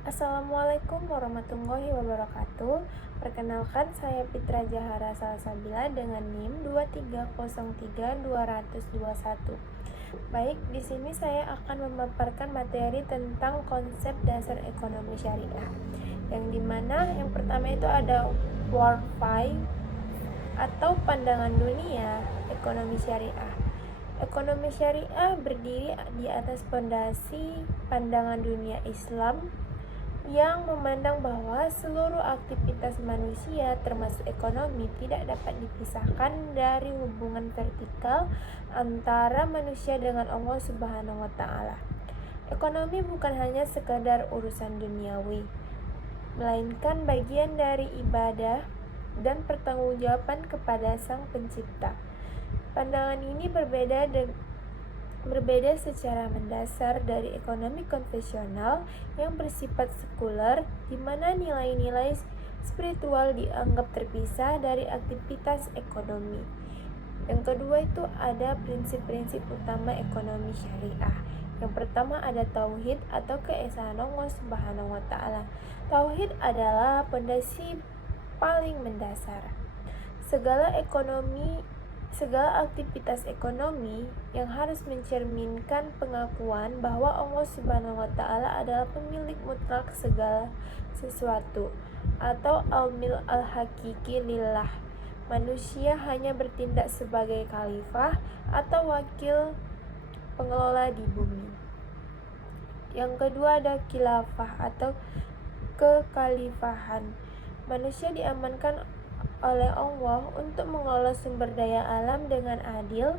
Assalamualaikum warahmatullahi wabarakatuh. Perkenalkan, saya Fitra Jahara Salsabila dengan NIM 2303221. Baik, di sini saya akan memaparkan materi tentang konsep dasar ekonomi syariah. Yang dimana yang pertama itu ada worldview atau pandangan dunia ekonomi syariah. Ekonomi syariah berdiri di atas fondasi pandangan dunia Islam yang memandang bahwa seluruh aktivitas manusia termasuk ekonomi tidak dapat dipisahkan dari hubungan vertikal antara manusia dengan Allah Subhanahu wa taala. Ekonomi bukan hanya sekadar urusan duniawi, melainkan bagian dari ibadah dan pertanggungjawaban kepada Sang Pencipta. Pandangan ini berbeda secara mendasar dari ekonomi konvensional yang bersifat sekuler, di mana nilai-nilai spiritual dianggap terpisah dari aktivitas ekonomi. Yang kedua itu ada prinsip-prinsip utama ekonomi syariah. Yang pertama ada tauhid atau keesaan Allah Subhanahu wa taala. Tauhid adalah pondasi paling mendasar. Segala aktivitas ekonomi yang harus mencerminkan pengakuan bahwa Allah Subhanahu wa taala adalah pemilik mutlak segala sesuatu atau al-mil al-hakiki lillah. Manusia hanya bertindak sebagai khalifah atau wakil pengelola di bumi. Yang kedua ada khilafah atau kekhalifahan. Manusia diamankan oleh Allah untuk mengelola sumber daya alam dengan adil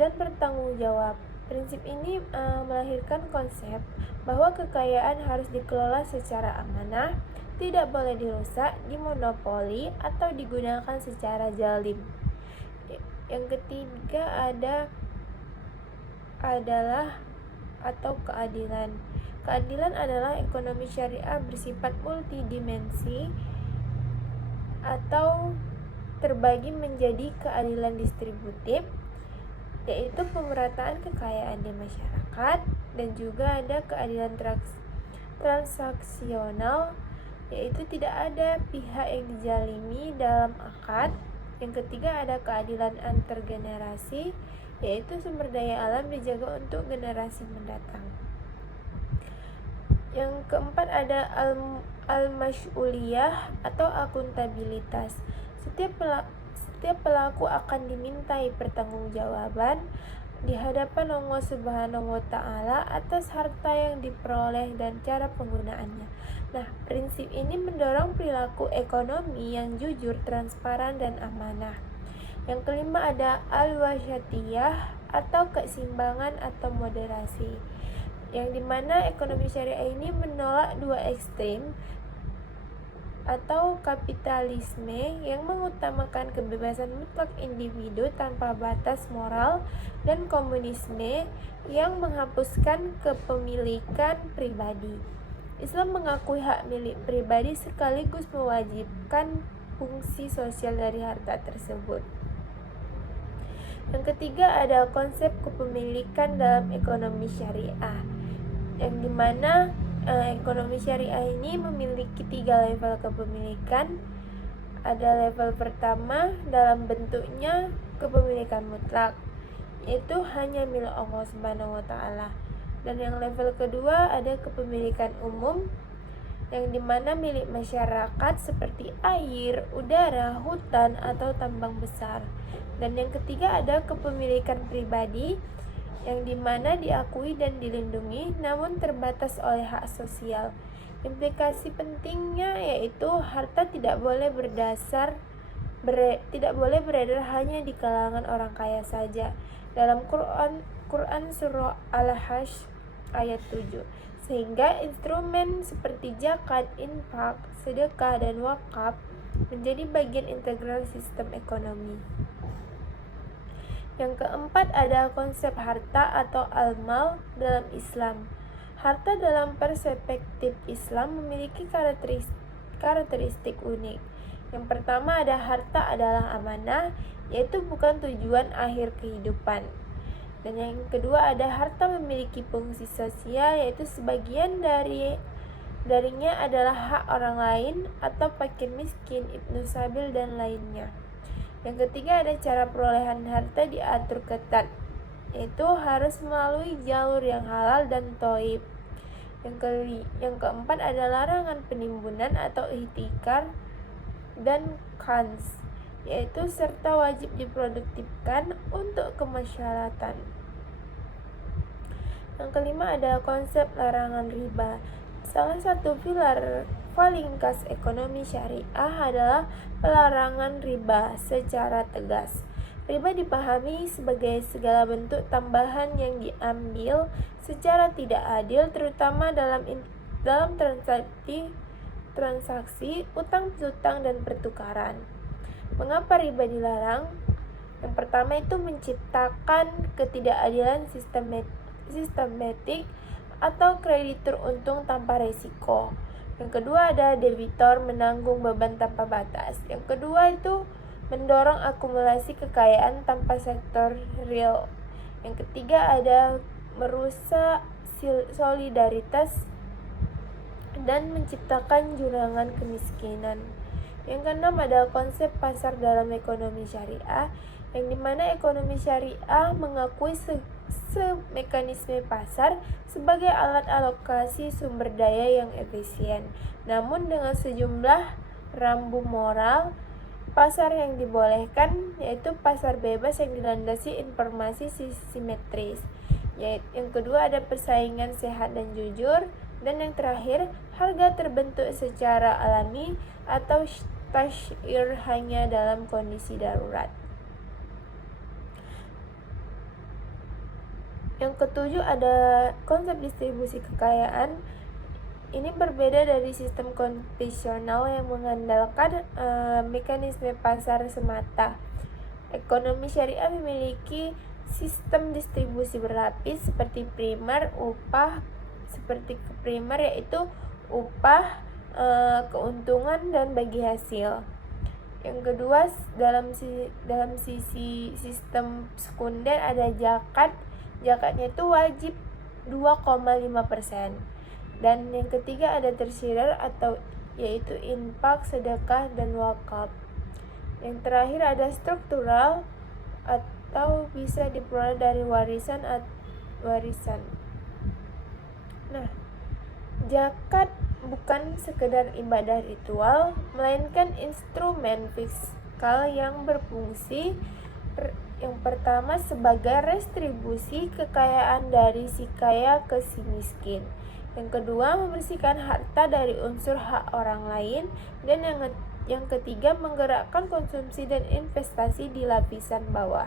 dan bertanggung jawab. Prinsip ini melahirkan konsep bahwa kekayaan harus dikelola secara amanah, tidak boleh dirusak, dimonopoli, atau digunakan secara zalim. Yang ketiga adalah keadilan. Keadilan adalah ekonomi syariah bersifat multidimensi atau terbagi menjadi keadilan distributif, yaitu pemerataan kekayaan di masyarakat, dan juga ada keadilan transaksional, yaitu tidak ada pihak yang dizalimi dalam akad. Yang ketiga ada keadilan antar generasi, yaitu sumber daya alam dijaga untuk generasi mendatang. Yang keempat ada al-mas'uliyah atau akuntabilitas. Setiap pelaku akan dimintai pertanggungjawaban di hadapan Allah Subhanahu wa taala atas harta yang diperoleh dan cara penggunaannya. Nah, prinsip ini mendorong perilaku ekonomi yang jujur, transparan, dan amanah. Yang kelima ada al-wasyatiyah atau keseimbangan atau moderasi, yang dimana ekonomi syariah ini menolak dua ekstrim atau kapitalisme yang mengutamakan kebebasan mutlak individu tanpa batas moral dan komunisme yang menghapuskan kepemilikan pribadi. Islam mengakui hak milik pribadi sekaligus mewajibkan fungsi sosial dari harta tersebut. Yang ketiga ada konsep kepemilikan dalam ekonomi syariah, yang dimana ekonomi syariah ini memiliki 3 level kepemilikan. Ada level pertama dalam bentuknya kepemilikan mutlak, yaitu hanya milik Allah Subhanahu wa taala. Dan yang level kedua ada kepemilikan umum, yang dimana milik masyarakat seperti air, udara, hutan, atau tambang besar. Dan yang ketiga ada kepemilikan pribadi, yang dimana diakui dan dilindungi namun terbatas oleh hak sosial. Implikasi pentingnya yaitu harta tidak boleh beredar hanya di kalangan orang kaya saja. Dalam Quran surah Al-Hajj ayat 7. Sehingga instrumen seperti zakat, infak, sedekah, dan wakaf menjadi bagian integral sistem ekonomi. Yang keempat ada konsep harta atau al-mal dalam Islam. Harta dalam perspektif Islam memiliki karakteristik unik. Yang pertama ada harta adalah amanah, yaitu bukan tujuan akhir kehidupan. Dan yang kedua ada harta memiliki fungsi sosial, yaitu sebagian darinya adalah hak orang lain atau fakir miskin, ibnu sabil, dan lainnya. Yang ketiga ada cara perolehan harta diatur ketat, yaitu harus melalui jalur yang halal dan thayyib. Yang keempat ada larangan penimbunan atau ihtikar dan kans, yaitu serta wajib diproduktifkan untuk kemasyarakatan. Yang kelima ada konsep larangan riba. Salah satu pilar paling khas ekonomi syariah adalah pelarangan riba secara tegas. Riba dipahami sebagai segala bentuk tambahan yang diambil secara tidak adil, terutama dalam transaksi utang piutang dan pertukaran. Mengapa riba dilarang? Yang pertama itu menciptakan ketidakadilan sistematik atau kreditur untung tanpa resiko. Yang kedua ada debitor menanggung beban tanpa batas. Yang kedua itu mendorong akumulasi kekayaan tanpa sektor real. Yang ketiga ada merusak solidaritas dan menciptakan jurang kemiskinan. Yang keenam ada konsep pasar dalam ekonomi syariah, yang dimana ekonomi syariah mengakui mekanisme pasar sebagai alat alokasi sumber daya yang efisien, namun dengan sejumlah rambu moral. Pasar yang dibolehkan yaitu pasar bebas yang dilandasi informasi simetris. Yang kedua ada persaingan sehat dan jujur, dan yang terakhir harga terbentuk secara alami atau tas'ir hanya dalam kondisi darurat. Yang ketujuh ada konsep distribusi kekayaan. Ini berbeda dari sistem konvensional yang mengandalkan mekanisme pasar semata. Ekonomi syariah memiliki sistem distribusi berlapis seperti primer, yaitu upah, keuntungan, dan bagi hasil. Yang kedua dalam sisi sistem sekunder ada zakat. Zakatnya itu wajib 2,5%. Dan yang ketiga ada tersier atau yaitu infak, sedekah, dan wakaf. Yang terakhir ada struktural atau bisa diperoleh dari warisan. Nah, zakat bukan sekedar ibadah ritual, melainkan instrumen fiskal yang berfungsi yang pertama sebagai restribusi kekayaan dari si kaya ke si miskin. Yang kedua membersihkan harta dari unsur hak orang lain, dan yang ketiga menggerakkan konsumsi dan investasi di lapisan bawah.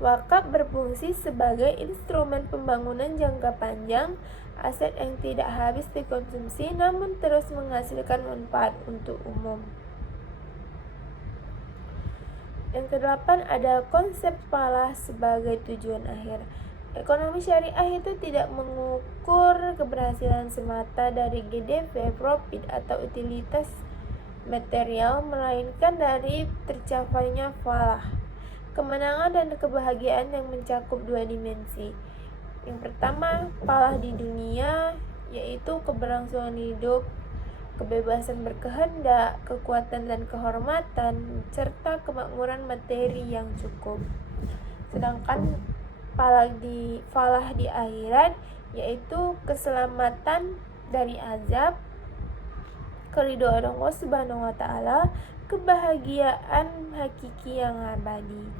Wakaf berfungsi sebagai instrumen pembangunan jangka panjang, aset yang tidak habis dikonsumsi namun terus menghasilkan manfaat untuk umum. Yang kedelapan ada konsep falah sebagai tujuan akhir. Ekonomi syariah itu tidak mengukur keberhasilan semata dari GDP, profit, atau utilitas material, melainkan dari tercapainya falah, kemenangan dan kebahagiaan yang mencakup dua dimensi. Yang pertama, falah di dunia, yaitu keberlangsungan hidup, kebebasan berkehendak, kekuatan dan kehormatan, serta kemakmuran materi yang cukup. Sedangkan falah di akhirat, yaitu keselamatan dari azab, keridhaan Allah Subhanahu wa taala, kebahagiaan hakiki yang abadi.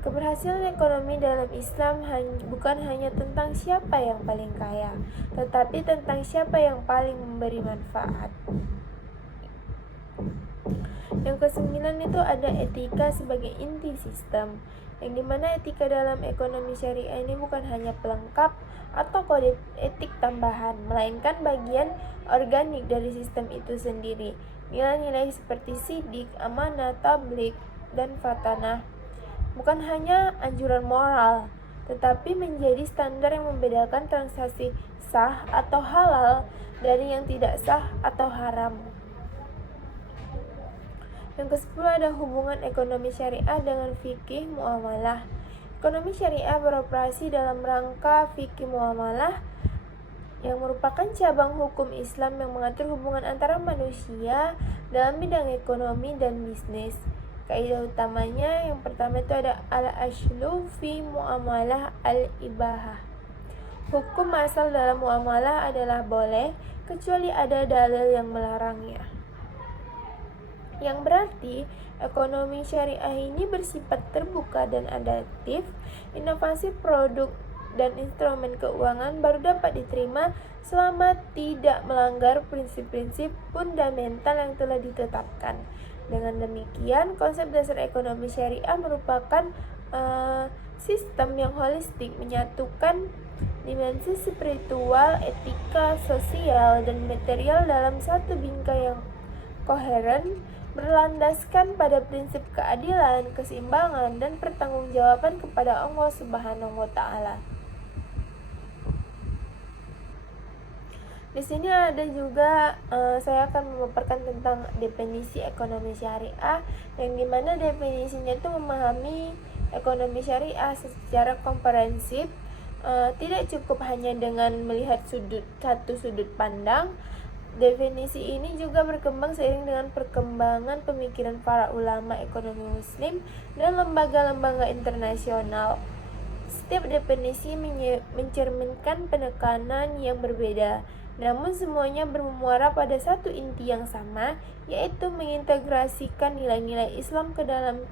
Keberhasilan ekonomi dalam Islam bukan hanya tentang siapa yang paling kaya, tetapi tentang siapa yang paling memberi manfaat. Yang kesembilan itu ada etika sebagai inti sistem, yang dimana etika dalam ekonomi syariah ini bukan hanya pelengkap atau kode etik tambahan, melainkan bagian organik dari sistem itu sendiri. Nilai-nilai seperti sidik, amanah, tabligh, dan fatanah bukan hanya anjuran moral, tetapi menjadi standar yang membedakan transaksi sah atau halal dari yang tidak sah atau haram. Yang ke-10 ada hubungan ekonomi syariah dengan fikih muamalah. Ekonomi syariah beroperasi dalam rangka fikih muamalah yang merupakan cabang hukum Islam yang mengatur hubungan antara manusia dalam bidang ekonomi dan bisnis. Kaidah utamanya yang pertama itu ada al-aslu fi muamalah al-ibahah. Hukum asal dalam muamalah adalah boleh kecuali ada dalil yang melarangnya. Yang berarti ekonomi syariah ini bersifat terbuka dan adaptif. Inovasi produk dan instrumen keuangan baru dapat diterima selama tidak melanggar prinsip-prinsip fundamental yang telah ditetapkan. Dengan demikian, konsep dasar ekonomi syariah merupakan sistem yang holistik, menyatukan dimensi spiritual, etika, sosial, dan material dalam satu bingkai yang koheren, berlandaskan pada prinsip keadilan, keseimbangan, dan pertanggungjawaban kepada Allah Subhanahu wa Ta'ala. Di sini ada juga saya akan memaparkan tentang definisi ekonomi syariah, yang dimana definisinya itu memahami ekonomi syariah secara komprehensif, tidak cukup hanya dengan melihat satu sudut pandang. Definisi ini juga berkembang seiring dengan perkembangan pemikiran para ulama ekonomi muslim dan lembaga-lembaga internasional. Setiap definisi mencerminkan penekanan yang berbeda, namun semuanya bermuara pada satu inti yang sama, yaitu mengintegrasikan nilai-nilai Islam ke dalam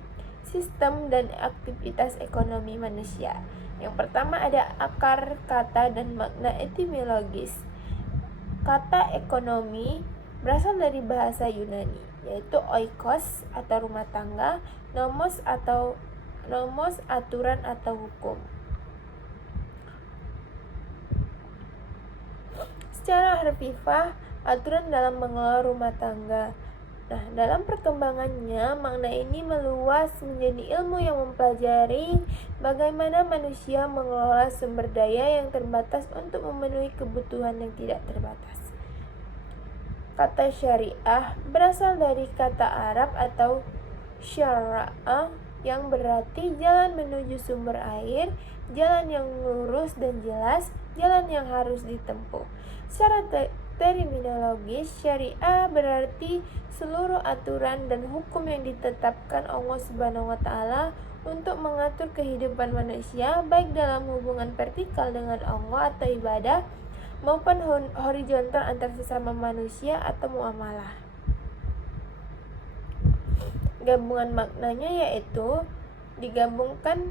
sistem dan aktivitas ekonomi manusia. Yang pertama ada akar kata dan makna etimologis. Kata ekonomi berasal dari bahasa Yunani, yaitu oikos atau rumah tangga, nomos aturan atau hukum. Secara harfiah, aturan dalam mengelola rumah tangga. Nah, dalam perkembangannya, makna ini meluas menjadi ilmu yang mempelajari bagaimana manusia mengelola sumber daya yang terbatas untuk memenuhi kebutuhan yang tidak terbatas. Kata syariah berasal dari kata Arab atau syara'a yang berarti jalan menuju sumber air, jalan yang lurus dan jelas, jalan yang harus ditempuh. Secara terminologis, syariah berarti seluruh aturan dan hukum yang ditetapkan Allah Subhanahu wa Ta'ala untuk mengatur kehidupan manusia, baik dalam hubungan vertikal dengan Allah atau ibadah, maupun horizontal antar sesama manusia atau muamalah. Gabungan maknanya yaitu digabungkan,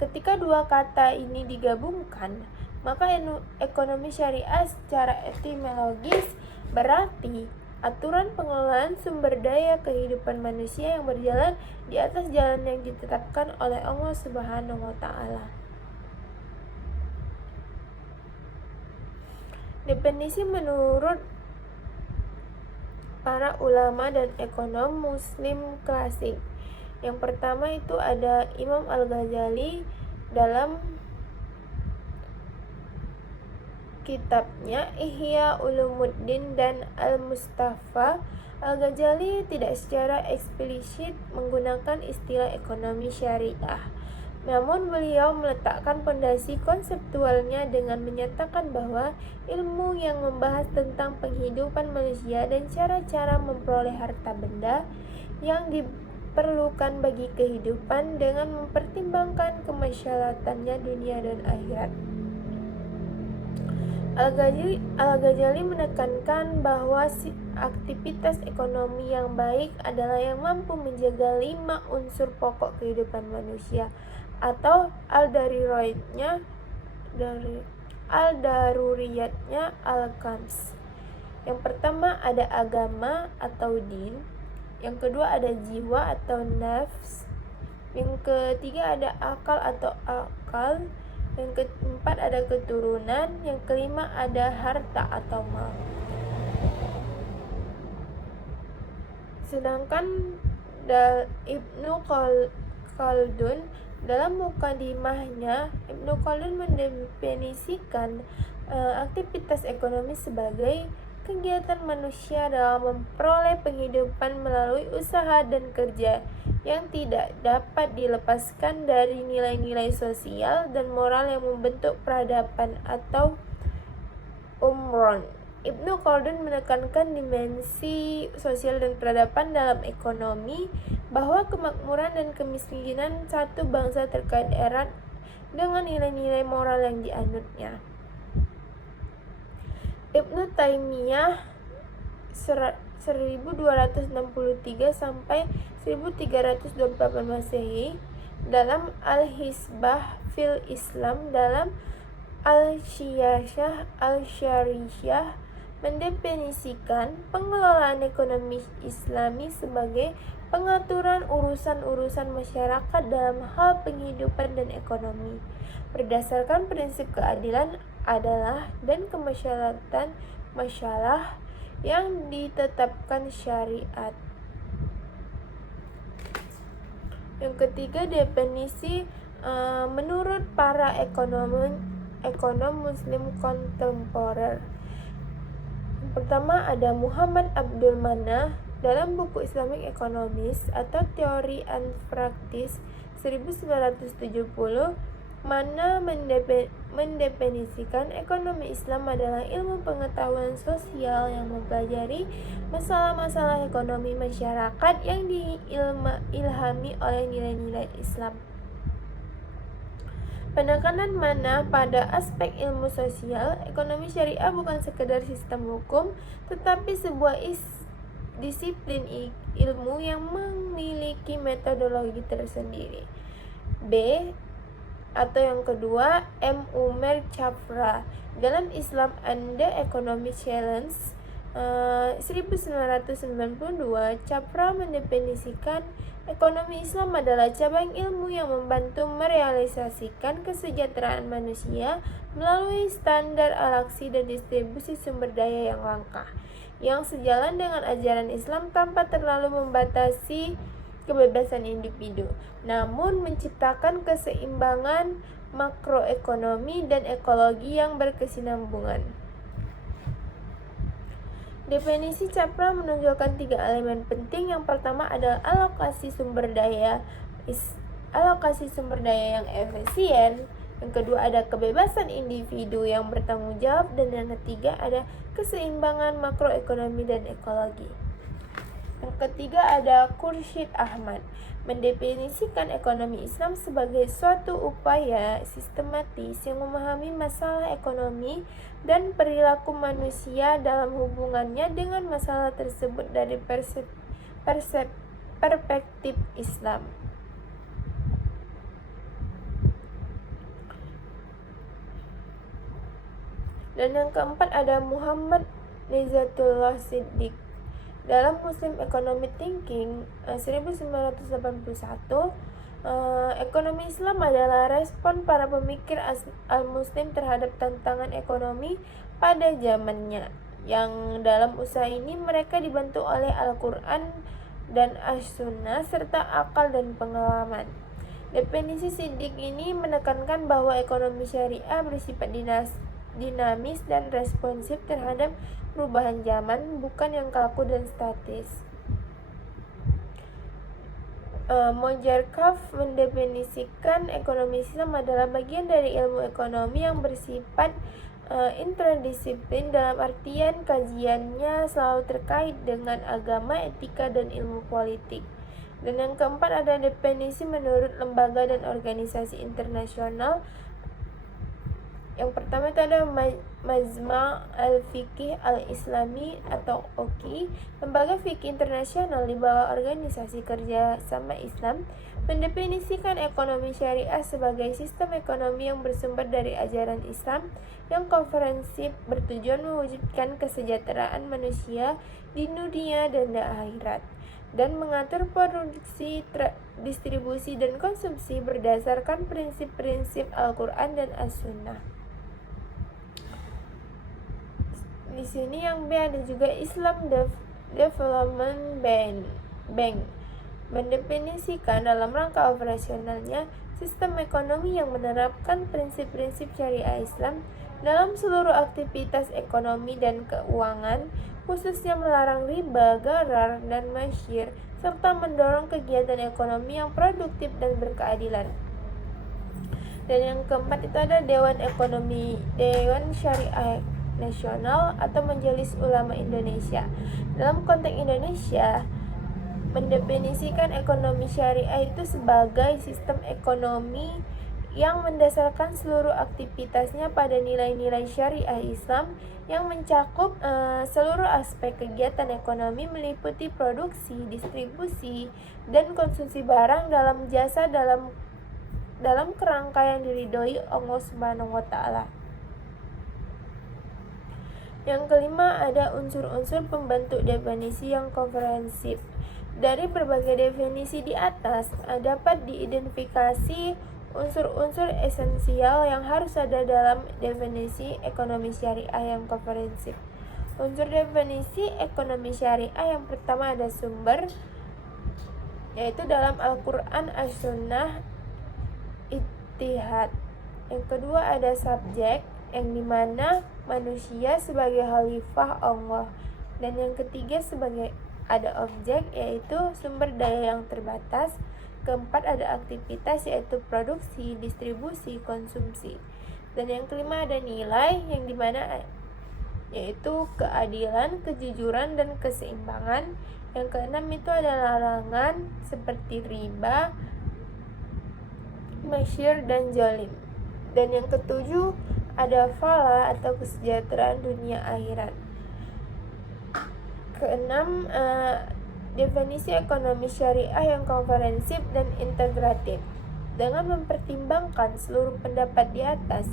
ketika dua kata ini digabungkan, maka ekonomi syariah secara etimologis berarti aturan pengelolaan sumber daya kehidupan manusia yang berjalan di atas jalan yang ditetapkan oleh Allah Subhanahu wa Ta'ala. Definisi menurut para ulama dan ekonom muslim klasik. Yang pertama itu ada Imam Al-Ghazali dalam kitabnya Ihya Ulumuddin dan Al-Mustafa. Al-Ghazali tidak secara eksplisit menggunakan istilah ekonomi syariah, namun beliau meletakkan fondasi konseptualnya dengan menyatakan bahwa ilmu yang membahas tentang penghidupan manusia dan cara-cara memperoleh harta benda yang diperlukan bagi kehidupan dengan mempertimbangkan kemaslahatan dunia dan akhirat. Al-Ghazali menekankan bahwa aktivitas ekonomi yang baik adalah yang mampu menjaga 5 unsur pokok kehidupan manusia, atau al-daruriyatnya al-khams. Yang pertama ada agama atau din, yang kedua ada jiwa atau nafs, yang ketiga ada akal atau akal, yang keempat ada keturunan, yang kelima ada harta atau mal. Sedangkan Ibnu Khaldun dalam mukadimahnya, Ibnu Khaldun mendefinisikan aktivitas ekonomi sebagai kegiatan manusia dalam memperoleh penghidupan melalui usaha dan kerja yang tidak dapat dilepaskan dari nilai-nilai sosial dan moral yang membentuk peradaban atau Umron. Ibnu Khaldun menekankan dimensi sosial dan peradaban dalam ekonomi, bahwa kemakmuran dan kemiskinan satu bangsa terkait erat dengan nilai-nilai moral yang dianutnya. Ibnu Taimiyah 1263 sampai 1328 Masehi dalam Al-Hisbah fil Islam dalam Al-Syarihah mendefinisikan pengelolaan ekonomi Islami sebagai pengaturan urusan-urusan masyarakat dalam hal penghidupan dan ekonomi berdasarkan prinsip keadilan, adalah dan kemasyarakatan masalah yang ditetapkan syariat. Yang ketiga, definisi menurut para ekonom muslim kontemporer. Pertama ada Muhammad Abdul Manah dalam buku Islamic Economics atau Teori and Practice 1970. Mana mendefinisikan ekonomi Islam adalah ilmu pengetahuan sosial yang mempelajari masalah-masalah ekonomi masyarakat yang diilhami oleh nilai-nilai Islam. Penekanan Mana pada aspek ilmu sosial, ekonomi syariah bukan sekedar sistem hukum, tetapi sebuah disiplin ilmu yang memiliki metodologi tersendiri. B. Atau yang kedua, M. Umer Chafra dalam Islam and the Economic Challenge 1992, Chafra mendefinisikan ekonomi Islam adalah cabang ilmu yang membantu merealisasikan kesejahteraan manusia melalui standar alaksi dan distribusi sumber daya yang langka, yang sejalan dengan ajaran Islam tanpa terlalu membatasi kebebasan individu, namun menciptakan keseimbangan makroekonomi dan ekologi yang berkesinambungan. Definisi Chafra menunjukkan 3 elemen penting. Yang pertama adalah alokasi sumber daya yang efisien. Yang kedua ada kebebasan individu yang bertanggung jawab, dan yang ketiga ada keseimbangan makroekonomi dan ekologi. Yang ketiga ada Khursyid Ahmad mendefinisikan ekonomi Islam sebagai suatu upaya sistematis yang memahami masalah ekonomi dan perilaku manusia dalam hubungannya dengan masalah tersebut dari perspektif Islam. Dan yang keempat ada Muhammad Nizatullah Siddiq dalam Muslim Economic Thinking 1981. Ekonomi Islam adalah respon para pemikir al-Muslim terhadap tantangan ekonomi pada zamannya, yang dalam usaha ini mereka dibantu oleh Al-Quran dan As-Sunnah serta akal dan pengalaman. Definisi Siddiq ini menekankan bahwa ekonomi syariah bersifat dinamis dan responsif terhadap perubahan zaman, bukan yang kaku dan statis. Mojarkaf mendefinisikan ekonomi Islam adalah bagian dari ilmu ekonomi yang bersifat interdisiplin, dalam artian kajiannya selalu terkait dengan agama, etika, dan ilmu politik. Dan yang keempat ada definisi menurut lembaga dan organisasi internasional. Yang pertama itu ada Majma' al-Fiqh al-Islami atau OKI, lembaga fikih internasional di bawah Organisasi Kerja Sama Islam, mendefinisikan ekonomi syariah sebagai sistem ekonomi yang bersumber dari ajaran Islam yang komprehensif, bertujuan mewujudkan kesejahteraan manusia di dunia dan di akhirat, dan mengatur produksi, distribusi, dan konsumsi berdasarkan prinsip-prinsip Al-Quran dan As-Sunnah. Di sini yang B ada juga Islam Development Bank mendefinisikan dalam rangka operasionalnya sistem ekonomi yang menerapkan prinsip-prinsip syariah Islam dalam seluruh aktivitas ekonomi dan keuangan, khususnya melarang riba, gharar, dan masyir, serta mendorong kegiatan ekonomi yang produktif dan berkeadilan. Dan yang keempat itu ada Dewan Syariah Nasional atau Majelis Ulama Indonesia. Dalam konteks Indonesia, mendefinisikan ekonomi syariah itu sebagai sistem ekonomi yang mendasarkan seluruh aktivitasnya pada nilai-nilai syariah Islam yang mencakup seluruh aspek kegiatan ekonomi meliputi produksi, distribusi, dan konsumsi barang dalam jasa dalam kerangka yang diridhoi Allah Subhanahu wa taala. Yang kelima, ada unsur-unsur pembentuk definisi yang komprehensif. Dari berbagai definisi di atas, dapat diidentifikasi unsur-unsur esensial yang harus ada dalam definisi ekonomi syariah yang komprehensif. Unsur definisi ekonomi syariah yang pertama ada sumber, yaitu dalam Al-Quran, As-Sunnah, Ijtihad. Yang kedua ada subjek, yang dimana manusia sebagai khalifah Allah. Dan yang ketiga ada objek, yaitu sumber daya yang terbatas. Keempat ada aktivitas, yaitu produksi, distribusi, konsumsi. Dan yang kelima ada nilai, yang dimana yaitu keadilan, kejujuran, dan keseimbangan. Yang keenam itu ada larangan seperti riba, masyir, dan zalim. Dan yang ketujuh ada falah atau kesejahteraan dunia akhirat. Keenam, definisi ekonomi syariah yang komprehensif dan integratif. Dengan mempertimbangkan seluruh pendapat di atas,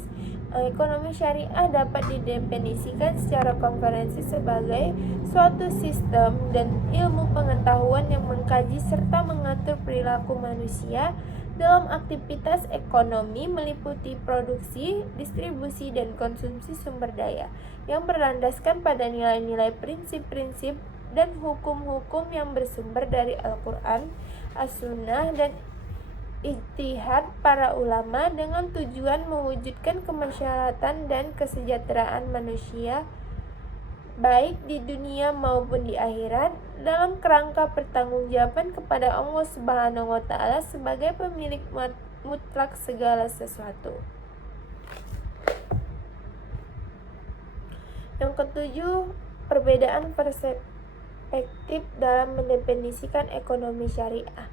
ekonomi syariah dapat didefinisikan secara komprehensif sebagai suatu sistem dan ilmu pengetahuan yang mengkaji serta mengatur perilaku manusia dalam aktivitas ekonomi meliputi produksi, distribusi, dan konsumsi sumber daya yang berlandaskan pada nilai-nilai, prinsip-prinsip, dan hukum-hukum yang bersumber dari Al-Quran, As-Sunnah, dan ijtihad para ulama dengan tujuan mewujudkan kemasyarakatan dan kesejahteraan manusia baik di dunia maupun di akhirat dalam kerangka pertanggungjawaban kepada Allah Subhanahu wa taala sebagai pemilik mutlak segala sesuatu. Yang ketujuh, perbedaan perspektif dalam mendefinisikan ekonomi syariah.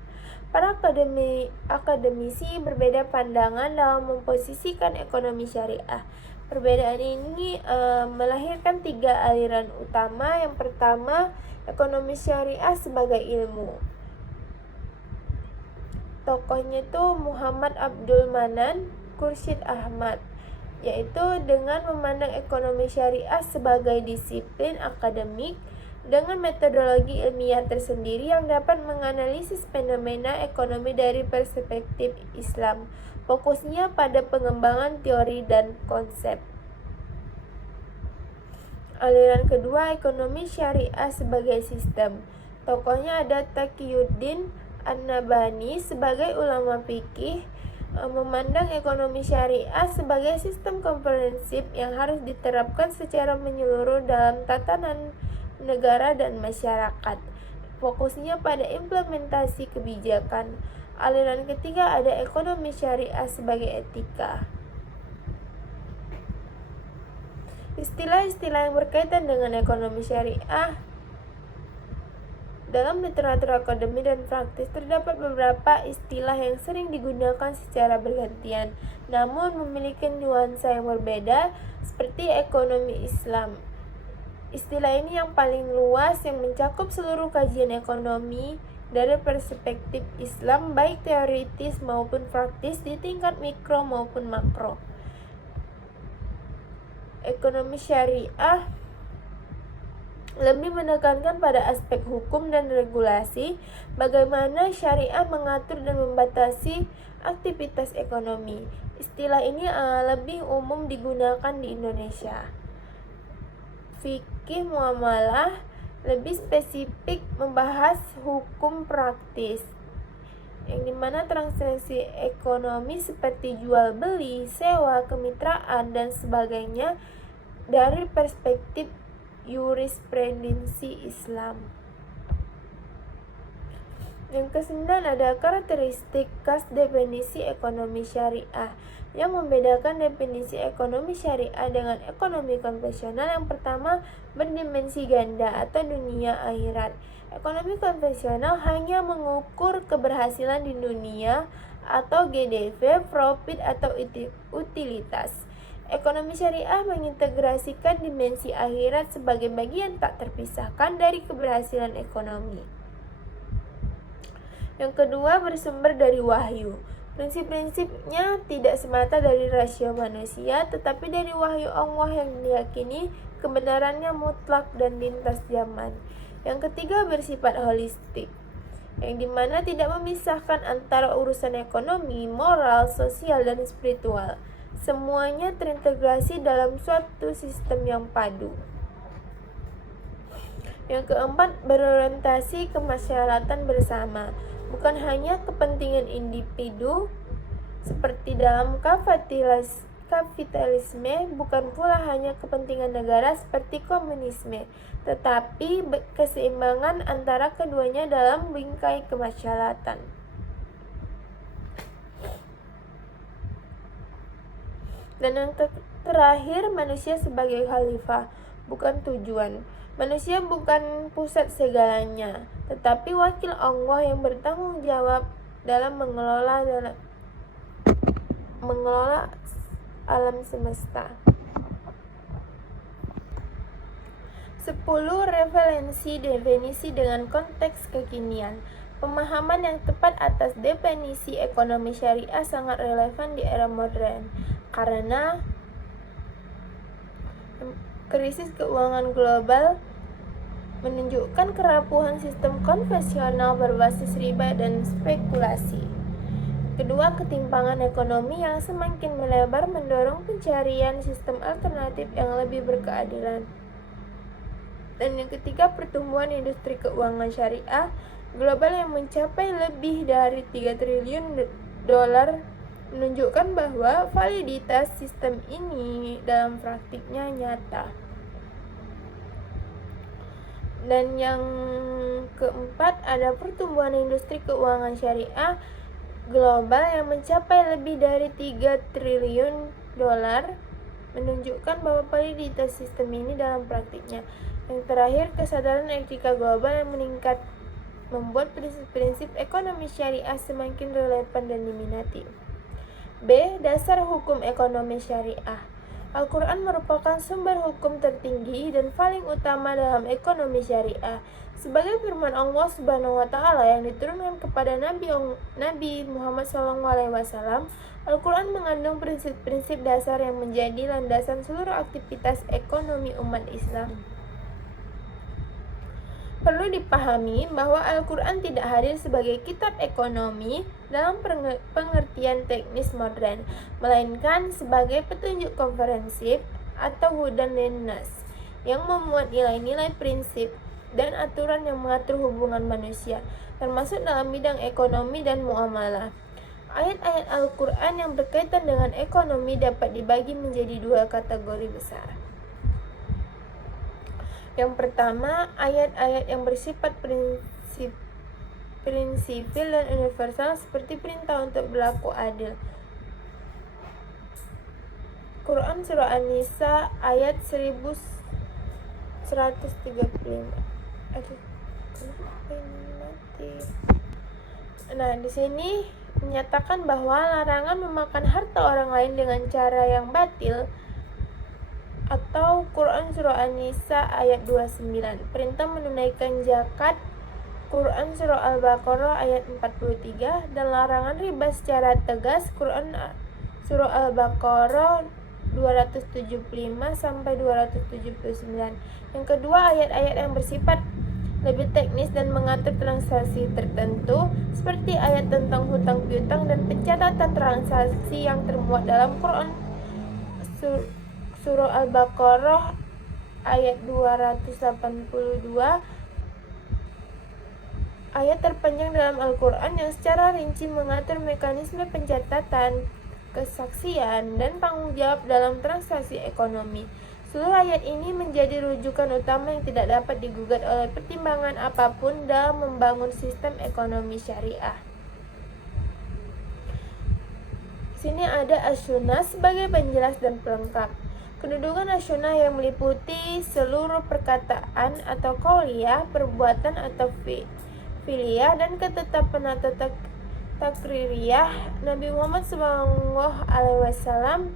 Para akademisi berbeda pandangan dalam memposisikan ekonomi syariah. Perbedaan ini melahirkan tiga aliran utama. Yang pertama, ekonomi syariah sebagai ilmu. Tokohnya itu Muhammad Abdul Manan Khursyid Ahmad, yaitu dengan memandang ekonomi syariah sebagai disiplin akademik dengan metodologi ilmiah tersendiri yang dapat menganalisis fenomena ekonomi dari perspektif Islam. Fokusnya pada pengembangan teori dan konsep. Aliran kedua, ekonomi syariah sebagai sistem. Tokohnya ada Taqiyuddin An-Nabhani sebagai ulama fikih, memandang ekonomi syariah sebagai sistem komprehensif yang harus diterapkan secara menyeluruh dalam tatanan negara dan masyarakat. Fokusnya pada implementasi kebijakan. Aliran ketiga ada ekonomi syariah sebagai etika. Istilah-istilah yang berkaitan dengan ekonomi syariah dalam literatur akademi dan praktis terdapat beberapa istilah yang sering digunakan secara bergantian, namun memiliki nuansa yang berbeda, seperti ekonomi Islam. Istilah ini yang paling luas yang mencakup seluruh kajian ekonomi dari perspektif Islam, baik teoritis maupun praktis di tingkat mikro maupun makro. Ekonomi syariah lebih menekankan pada aspek hukum dan regulasi, bagaimana syariah mengatur dan membatasi aktivitas ekonomi. Istilah ini lebih umum digunakan di Indonesia. Fikih muamalah lebih spesifik membahas hukum praktis, yang dimana transaksi ekonomi seperti jual beli, sewa, kemitraan, dan sebagainya dari perspektif jurisprudensi Islam. Yang kesembilan ada karakteristik khas definisi ekonomi syariah. Yang membedakan definisi ekonomi syariah dengan ekonomi konvensional, yang pertama, berdimensi ganda atau dunia akhirat. Ekonomi konvensional hanya mengukur keberhasilan di dunia atau GDP, profit atau utilitas. Ekonomi syariah mengintegrasikan dimensi akhirat sebagai bagian tak terpisahkan dari keberhasilan ekonomi. Yang kedua, bersumber dari wahyu. Prinsip-prinsipnya tidak semata dari rasio manusia, tetapi dari wahyu Allah yang diyakini kebenarannya mutlak dan lintas zaman. Yang ketiga, bersifat holistik, yang dimana tidak memisahkan antara urusan ekonomi, moral, sosial, dan spiritual. Semuanya terintegrasi dalam suatu sistem yang padu. Yang keempat, berorientasi kemasyarakatan bersama. Bukan hanya kepentingan individu seperti dalam kapitalisme, bukan pula hanya kepentingan negara seperti komunisme, tetapi keseimbangan antara keduanya dalam bingkai kemasyarakatan. Dan yang terakhir, manusia sebagai khalifah, bukan tujuan. Manusia bukan pusat segalanya, tetapi wakil Allah yang bertanggung jawab dalam mengelola alam semesta. 10. Referensi definisi dengan konteks kekinian. Pemahaman yang tepat atas definisi ekonomi syariah sangat relevan di era modern, karena krisis keuangan global menunjukkan kerapuhan sistem konvensional berbasis riba dan spekulasi. Kedua, ketimpangan ekonomi yang semakin melebar mendorong pencarian sistem alternatif yang lebih berkeadilan. Dan yang ketiga, pertumbuhan industri keuangan syariah global yang mencapai lebih dari 3 triliun dolar menunjukkan bahwa validitas sistem ini dalam praktiknya nyata. Dan yang keempat, ada pertumbuhan industri keuangan syariah global yang mencapai lebih dari 3 triliun dolar menunjukkan bahwa validitas sistem ini dalam praktiknya. Yang terakhir, kesadaran etika global yang meningkat membuat prinsip-prinsip ekonomi syariah semakin relevan dan diminati. B. Dasar hukum ekonomi syariah. Al-Quran merupakan sumber hukum tertinggi dan paling utama dalam ekonomi syariah. Sebagai firman Allah Subhanahu wa Ta'ala yang diturunkan kepada Nabi Muhammad SAW, Al-Quran mengandung prinsip-prinsip dasar yang menjadi landasan seluruh aktivitas ekonomi umat Islam. Perlu dipahami bahwa Al-Quran tidak hadir sebagai kitab ekonomi dalam pengertian teknis modern, melainkan sebagai petunjuk komprehensif atau hudan linnas yang memuat nilai-nilai prinsip dan aturan yang mengatur hubungan manusia, termasuk dalam bidang ekonomi dan muamalah. Ayat-ayat Al-Quran yang berkaitan dengan ekonomi dapat dibagi menjadi 2 kategori besar. Yang pertama, ayat-ayat yang bersifat prinsipil dan universal seperti perintah untuk berlaku adil. Quran Surah An-Nisa ayat 1135. Nah, di sini menyatakan bahwa larangan memakan harta orang lain dengan cara yang batil, atau Quran Surah An-Nisa ayat 29. Perintah menunaikan zakat, Quran Surah Al-Baqarah ayat 43. Dan larangan riba secara tegas, Quran Surah Al-Baqarah 275 sampai 279. Yang kedua, ayat-ayat yang bersifat lebih teknis dan mengatur transaksi tertentu, seperti ayat tentang hutang piutang dan pencatatan transaksi yang termuat dalam Quran Surah Al-Baqarah ayat 282, ayat terpanjang dalam Al-Quran yang secara rinci mengatur mekanisme pencatatan, kesaksian, dan tanggung jawab dalam transaksi ekonomi. Seluruh ayat ini menjadi rujukan utama yang tidak dapat digugat oleh pertimbangan apapun dalam membangun sistem ekonomi syariah. Sini ada as-sunnah sebagai penjelas dan pelengkap. Kedudukan as-sunnah yang meliputi seluruh perkataan atau qauliyah, perbuatan atau fi'liyah, dan ketetapan atau takririyah Nabi Muhammad SAW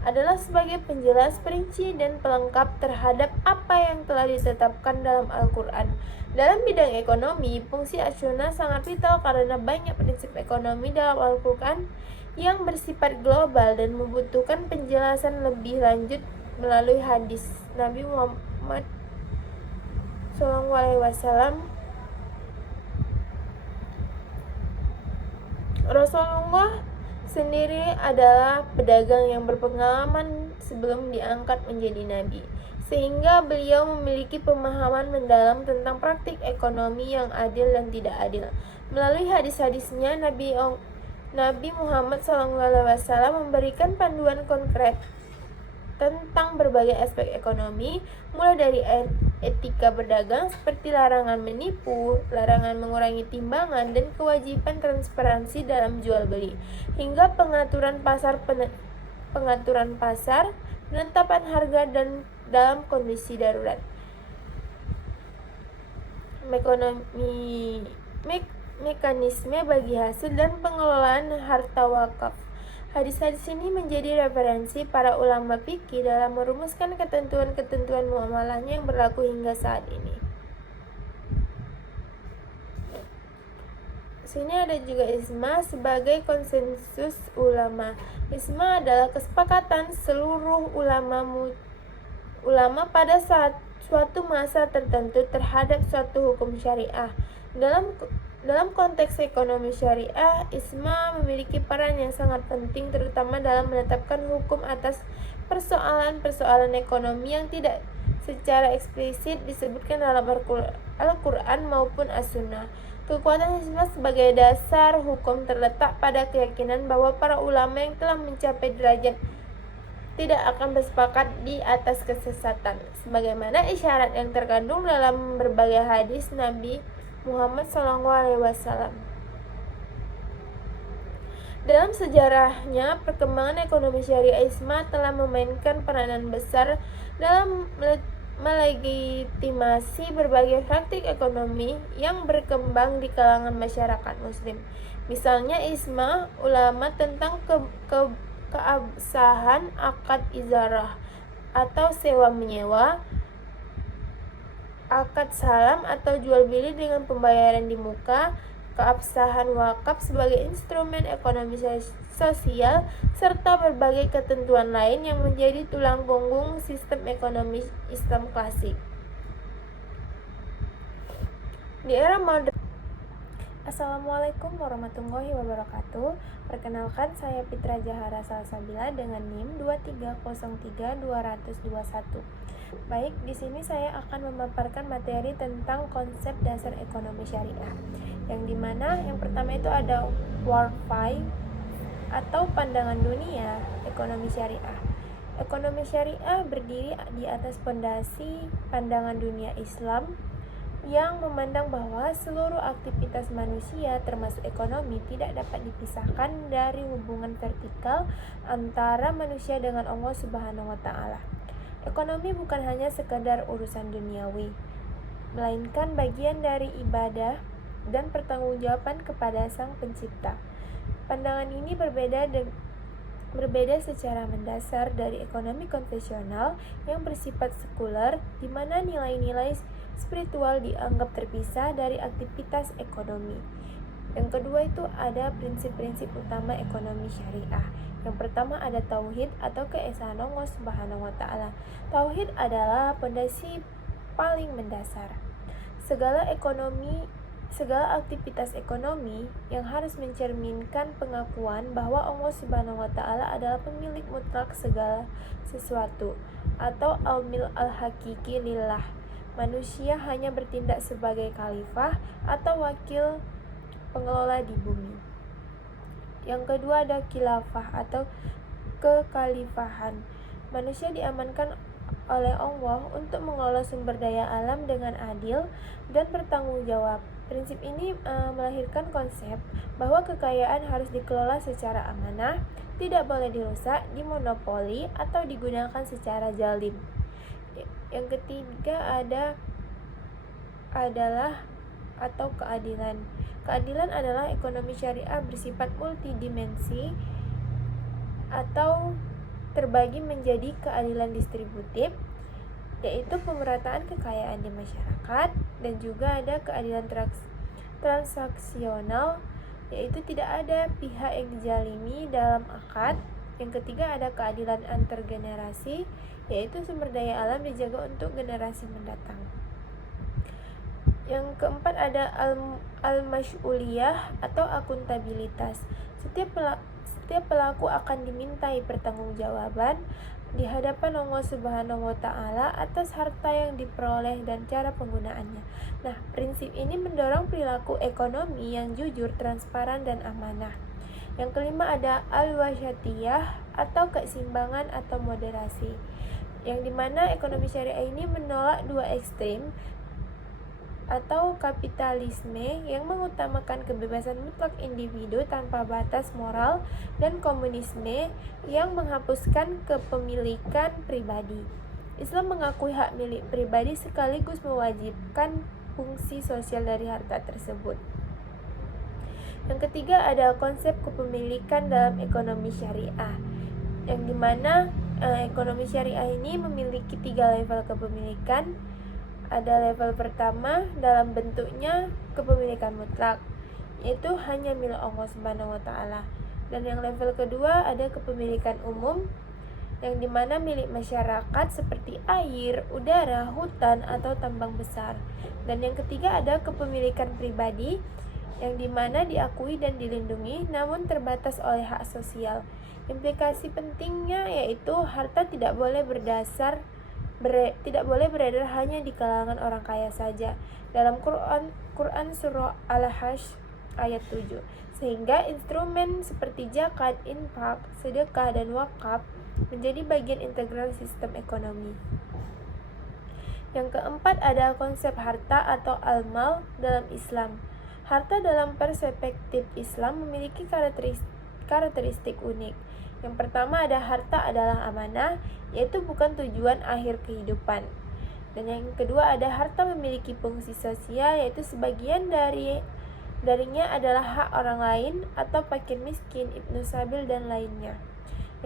adalah sebagai penjelas, perinci, dan pelengkap terhadap apa yang telah ditetapkan dalam Al-Quran. Dalam bidang ekonomi, fungsi as-sunnah sangat vital karena banyak prinsip ekonomi dalam Al-Quran yang bersifat global dan membutuhkan penjelasan lebih lanjut melalui hadis Nabi Muhammad SAW. Rasulullah sendiri adalah pedagang yang berpengalaman sebelum diangkat menjadi nabi, sehingga beliau memiliki pemahaman mendalam tentang praktik ekonomi yang adil dan tidak adil. Melalui hadis-hadisnya, Nabi Muhammad SAW memberikan panduan konkret tentang berbagai aspek ekonomi, mulai dari etika berdagang seperti larangan menipu, larangan mengurangi timbangan, dan kewajiban transparansi dalam jual beli, hingga pengaturan pasar, penetapan harga dan dalam kondisi darurat. Mekanisme bagi hasil dan pengelolaan harta wakaf. Hadis-hadis ini menjadi referensi para ulama fikih dalam merumuskan ketentuan-ketentuan muamalahnya yang berlaku hingga saat ini. Sini ada juga ijma sebagai konsensus ulama. Ijma adalah kesepakatan seluruh ulama pada suatu masa tertentu terhadap suatu hukum syariah. Dalam konteks ekonomi syariah, ijma memiliki peran yang sangat penting terutama dalam menetapkan hukum atas persoalan-persoalan ekonomi yang tidak secara eksplisit disebutkan dalam Al-Quran maupun As-Sunnah. Kekuatan ijma sebagai dasar hukum terletak pada keyakinan bahwa para ulama yang telah mencapai derajat tidak akan bersepakat di atas kesesatan, sebagaimana isyarat yang terkandung dalam berbagai hadis Nabi Muhammad SAW. Dalam sejarahnya, perkembangan ekonomi syariah ijma telah memainkan peranan besar dalam melegitimasi berbagai praktik ekonomi yang berkembang di kalangan masyarakat muslim. Misalnya ijma ulama tentang keabsahan akad ijarah atau sewa menyewa, akad salam atau jual beli dengan pembayaran di muka, keabsahan wakaf sebagai instrumen ekonomi sosial, serta berbagai ketentuan lain yang menjadi tulang punggung sistem ekonomi Islam klasik. Di era modern. Assalamualaikum warahmatullahi wabarakatuh. Perkenalkan, saya Fitra Jahara Salsabila dengan NIM 2303221. Baik, di sini saya akan memaparkan materi tentang konsep dasar ekonomi syariah. Yang dimana yang pertama itu ada worldview atau pandangan dunia ekonomi syariah. Ekonomi syariah berdiri di atas fondasi pandangan dunia Islam yang memandang bahwa seluruh aktivitas manusia termasuk ekonomi tidak dapat dipisahkan dari hubungan vertikal antara manusia dengan Allah Subhanahu wa taala. Ekonomi bukan hanya sekadar urusan duniawi, melainkan bagian dari ibadah dan pertanggungjawaban kepada Sang Pencipta. Pandangan ini berbeda secara mendasar dari ekonomi konvensional yang bersifat sekuler, di mana nilai-nilai spiritual dianggap terpisah dari aktivitas ekonomi. Yang kedua itu ada prinsip-prinsip utama ekonomi syariah. Yang pertama ada tauhid atau keesaan Allah Subhanahu wa taala. Tauhid adalah fondasi paling mendasar. Segala aktivitas ekonomi yang harus mencerminkan pengakuan bahwa Allah Subhanahu wa taala adalah pemilik mutlak segala sesuatu atau al-mil al-hakiki lillah. Manusia hanya bertindak sebagai khalifah atau wakil pengelola di bumi. Yang kedua ada khilafah atau kekhalifahan. Manusia diamankan oleh Allah untuk mengelola sumber daya alam dengan adil dan bertanggung jawab. Prinsip ini melahirkan konsep bahwa kekayaan harus dikelola secara amanah, tidak boleh dirusak, dimonopoli, atau digunakan secara zalim. Yang ketiga adalah keadilan. Keadilan adalah ekonomi syariah bersifat multidimensi atau terbagi menjadi keadilan distributif, yaitu pemerataan kekayaan di masyarakat, dan juga ada keadilan transaksional, yaitu tidak ada pihak yang dizalimi dalam akad. Yang ketiga ada keadilan antar generasi, yaitu sumber daya alam dijaga untuk generasi mendatang. Yang keempat ada al-mas'uliyah atau akuntabilitas. Setiap pelaku akan dimintai pertanggungjawaban di hadapan Allah Subhanahu wa Ta'ala atas harta yang diperoleh dan cara penggunaannya. Nah, prinsip ini mendorong perilaku ekonomi yang jujur, transparan, dan amanah. Yang kelima ada al-wasyatiyah atau keseimbangan atau moderasi, yang dimana ekonomi syariah ini menolak dua ekstrim atau kapitalisme yang mengutamakan kebebasan mutlak individu tanpa batas moral, dan komunisme yang menghapuskan kepemilikan pribadi. Islam mengakui hak milik pribadi sekaligus mewajibkan fungsi sosial dari harta tersebut. Yang ketiga ada konsep kepemilikan dalam ekonomi syariah, yang dimana ekonomi syariah ini memiliki 3 level kepemilikan. Ada level pertama dalam bentuknya kepemilikan mutlak, yaitu hanya milik Allah Subhanahu wa Ta'ala. Dan yang level kedua ada kepemilikan umum, yang dimana milik masyarakat seperti air, udara, hutan, atau tambang besar. Dan yang ketiga ada kepemilikan pribadi, yang dimana diakui dan dilindungi namun terbatas oleh hak sosial. Implikasi pentingnya yaitu harta tidak boleh beredar hanya di kalangan orang kaya saja. Dalam Quran surah Al-Hajj ayat 7. Sehingga instrumen seperti zakat, infak, sedekah, dan wakaf menjadi bagian integral sistem ekonomi. Yang keempat ada konsep harta atau al-mal dalam Islam. Harta dalam perspektif Islam memiliki karakteristik unik. Yang pertama ada harta adalah amanah, yaitu bukan tujuan akhir kehidupan. Dan yang kedua ada harta memiliki fungsi sosial, yaitu sebagian darinya adalah hak orang lain atau fakir miskin, ibnu sabil, dan lainnya.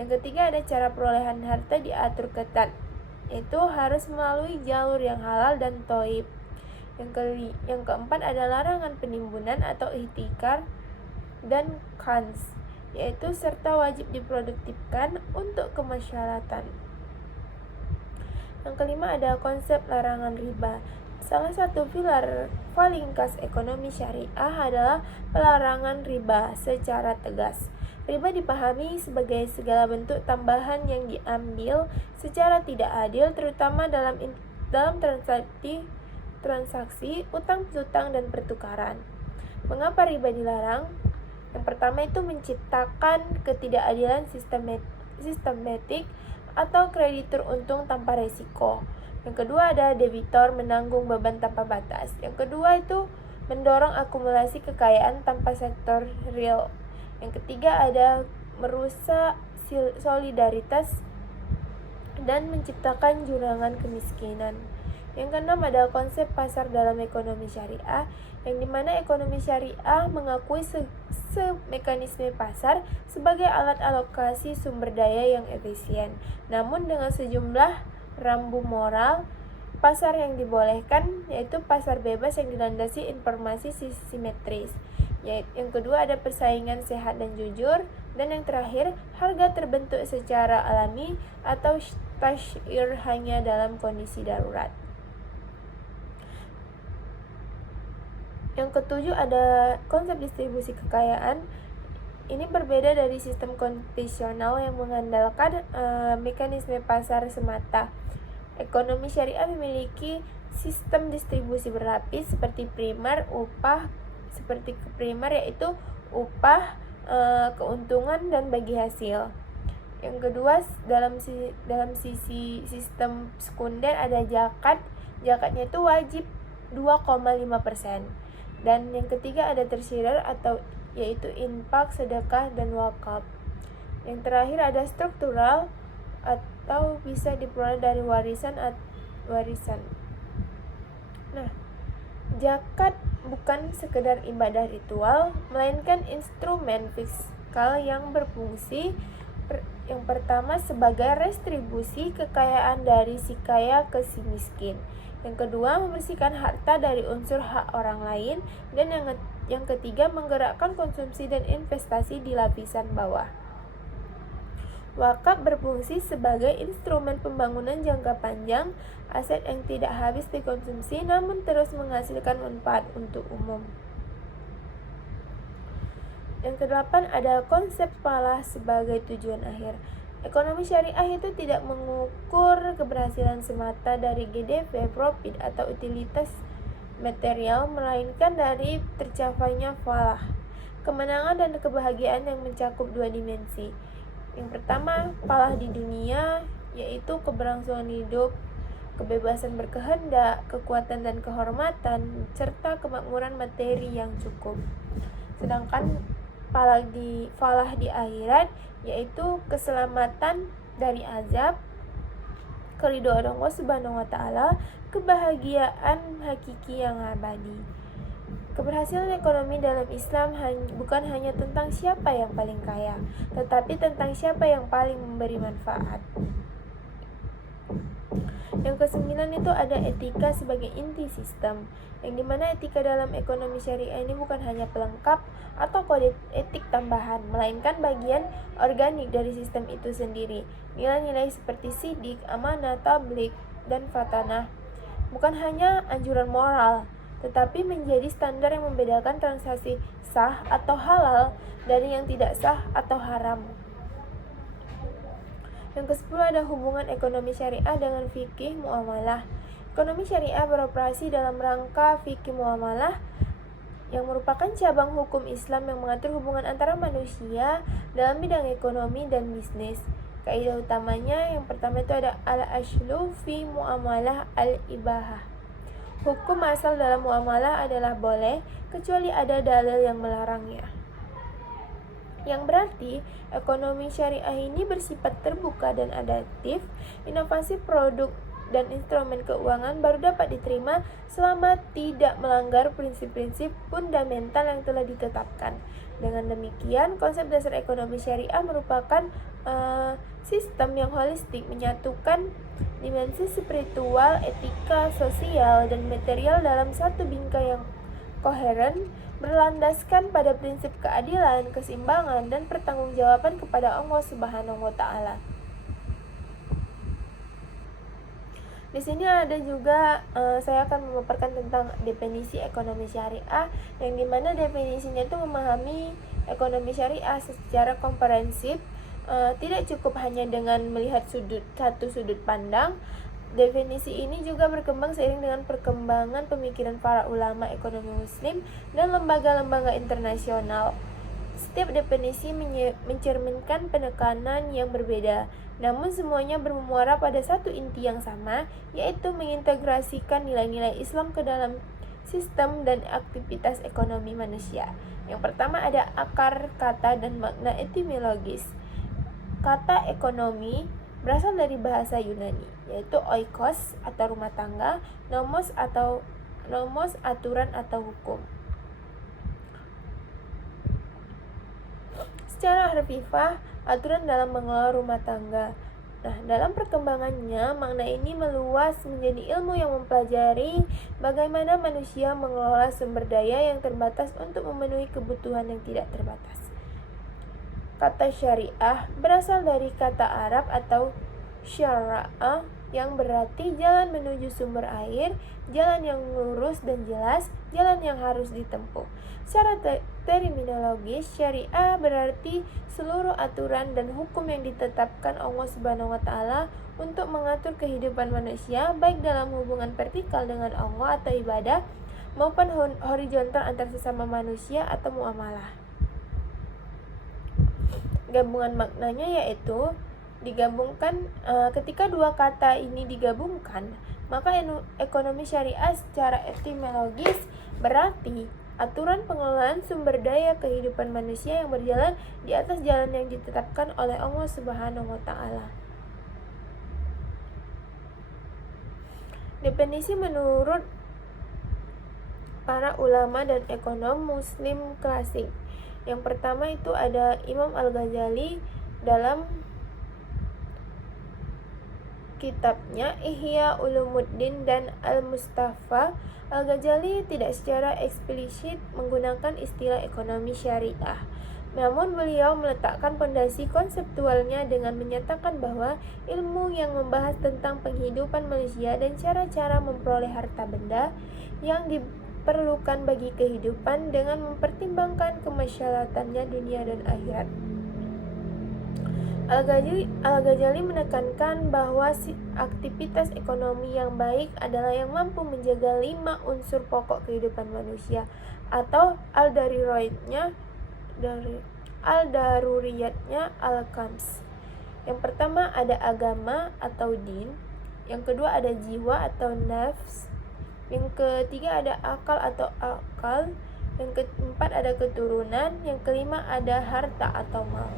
Yang ketiga ada cara perolehan harta diatur ketat, yaitu harus melalui jalur yang halal dan thayyib. Yang keempat ada larangan penimbunan atau ihtikar dan kans, yaitu serta wajib diproduktifkan untuk kemaslahatan. Yang kelima ada konsep larangan riba. Salah satu pilar paling khas ekonomi syariah adalah pelarangan riba secara tegas. Riba dipahami sebagai segala bentuk tambahan yang diambil secara tidak adil, terutama dalam transaksi utang piutang dan pertukaran. Mengapa riba dilarang? Yang pertama itu menciptakan ketidakadilan sistematik atau kreditur untung tanpa resiko. Yang kedua ada debitor menanggung beban tanpa batas. Yang kedua itu mendorong akumulasi kekayaan tanpa sektor real. Yang ketiga ada merusak solidaritas dan menciptakan jurang kemiskinan. Yang keenam ada konsep pasar dalam ekonomi syariah, yang dimana ekonomi syariah mengakui mekanisme pasar sebagai alat alokasi sumber daya yang efisien, namun dengan sejumlah rambu moral. Pasar yang dibolehkan yaitu pasar bebas yang dilandasi informasi simetris. Yang kedua ada persaingan sehat dan jujur, dan yang terakhir harga terbentuk secara alami atau tashyir hanya dalam kondisi darurat. Yang ketujuh ada konsep distribusi kekayaan. Ini berbeda dari sistem konvensional yang mengandalkan mekanisme pasar semata. Ekonomi syariah memiliki sistem distribusi berlapis seperti primer, yaitu upah, keuntungan, dan bagi hasil. Yang kedua, dalam sisi sistem sekunder ada zakat. Zakatnya itu wajib 2,5%. Dan yang ketiga ada tersier atau yaitu infak, sedekah, dan wakaf. Yang terakhir ada struktural atau bisa diperoleh dari warisan. Nah, zakat bukan sekedar ibadah ritual, melainkan instrumen fiskal yang berfungsi yang pertama sebagai restribusi kekayaan dari si kaya ke si miskin. Yang kedua, membersihkan harta dari unsur hak orang lain. Dan yang ketiga, menggerakkan konsumsi dan investasi di lapisan bawah. Wakaf berfungsi sebagai instrumen pembangunan jangka panjang, aset yang tidak habis dikonsumsi namun terus menghasilkan manfaat untuk umum. Yang kedelapan ada konsep falah sebagai tujuan akhir. Ekonomi syariah itu tidak mengukur keberhasilan semata dari GDP, profit, atau utilitas material, melainkan dari tercapainya falah, kemenangan dan kebahagiaan yang mencakup dua dimensi. Yang pertama, falah di dunia, yaitu keberlangsungan hidup, kebebasan berkehendak, kekuatan dan kehormatan, serta kemakmuran materi yang cukup. Sedangkan falah di akhirat, yaitu keselamatan dari azab, keridhaan Allah Subhanahu wa taala, kebahagiaan hakiki yang abadi. Keberhasilan ekonomi dalam Islam bukan hanya tentang siapa yang paling kaya, tetapi tentang siapa yang paling memberi manfaat. Yang kesembilan itu ada etika sebagai inti sistem, yang dimana etika dalam ekonomi syariah ini bukan hanya pelengkap atau kode etik tambahan, melainkan bagian organik dari sistem itu sendiri. Nilai-nilai seperti sidik, amanah, tabligh, dan fatanah bukan hanya anjuran moral, tetapi menjadi standar yang membedakan transaksi sah atau halal dari yang tidak sah atau haram. Yang ke-10 ada hubungan ekonomi syariah dengan fikih muamalah. Ekonomi syariah beroperasi dalam rangka fikih muamalah yang merupakan cabang hukum Islam yang mengatur hubungan antara manusia dalam bidang ekonomi dan bisnis. Kaidah utamanya yang pertama itu ada al-aslu fi muamalah al-ibahah. Hukum asal dalam muamalah adalah boleh kecuali ada dalil yang melarangnya. Yang berarti ekonomi syariah ini bersifat terbuka dan adaptif. Inovasi produk dan instrumen keuangan baru dapat diterima selama tidak melanggar prinsip-prinsip fundamental yang telah ditetapkan. Dengan demikian, konsep dasar ekonomi syariah merupakan sistem yang holistik, menyatukan dimensi spiritual, etika, sosial, dan material dalam satu bingkai yang koheren, berlandaskan pada prinsip keadilan, keseimbangan, dan pertanggungjawaban kepada Allah Subhanahu wa taala. Di sini ada juga saya akan memaparkan tentang definisi ekonomi syariah, yang dimana definisinya itu memahami ekonomi syariah secara komprehensif, tidak cukup hanya dengan melihat satu sudut pandang. Definisi ini juga berkembang seiring dengan perkembangan pemikiran para ulama ekonomi muslim dan lembaga-lembaga internasional. Setiap definisi mencerminkan penekanan yang berbeda, namun semuanya bermuara pada satu inti yang sama, yaitu mengintegrasikan nilai-nilai Islam ke dalam sistem dan aktivitas ekonomi manusia. Yang pertama ada akar kata dan makna etimologis. Kata ekonomi berasal dari bahasa Yunani, yaitu oikos atau rumah tangga, nomos aturan atau hukum. Secara harfiah, aturan dalam mengelola rumah tangga. Nah, dalam perkembangannya, makna ini meluas menjadi ilmu yang mempelajari bagaimana manusia mengelola sumber daya yang terbatas untuk memenuhi kebutuhan yang tidak terbatas. Kata syariah berasal dari kata Arab atau syara'a yang berarti jalan menuju sumber air, jalan yang lurus dan jelas, jalan yang harus ditempuh. Secara terminologis, syariah berarti seluruh aturan dan hukum yang ditetapkan Allah Subhanahu wa taala untuk mengatur kehidupan manusia, baik dalam hubungan vertikal dengan Allah atau ibadah maupun horizontal antar sesama manusia atau muamalah. Gabungan maknanya yaitu digabungkan. Ketika dua kata ini digabungkan, maka ekonomi syariah secara etimologis berarti aturan pengelolaan sumber daya kehidupan manusia yang berjalan di atas jalan yang ditetapkan oleh Allah Subhanahu wa taala. Definisi menurut para ulama dan ekonom muslim klasik. Yang pertama itu ada Imam Al-Ghazali dalam kitabnya Ihya Ulumuddin dan Al-Mustafa. Al-Ghazali tidak secara eksplisit menggunakan istilah ekonomi syariah. Namun beliau meletakkan pondasi konseptualnya dengan menyatakan bahwa ilmu yang membahas tentang penghidupan manusia dan cara-cara memperoleh harta benda yang diperlukan bagi kehidupan dengan mempertimbangkan kemaslahatan dunia dan akhirat. Al-Ghazali menekankan bahwa aktivitas ekonomi yang baik adalah yang mampu menjaga 5 unsur pokok kehidupan manusia atau al-daruriyatnya al-khams. Yang pertama ada agama atau din, yang kedua ada jiwa atau nafs, yang ketiga ada akal atau akal, yang keempat ada keturunan, yang kelima ada harta atau mal.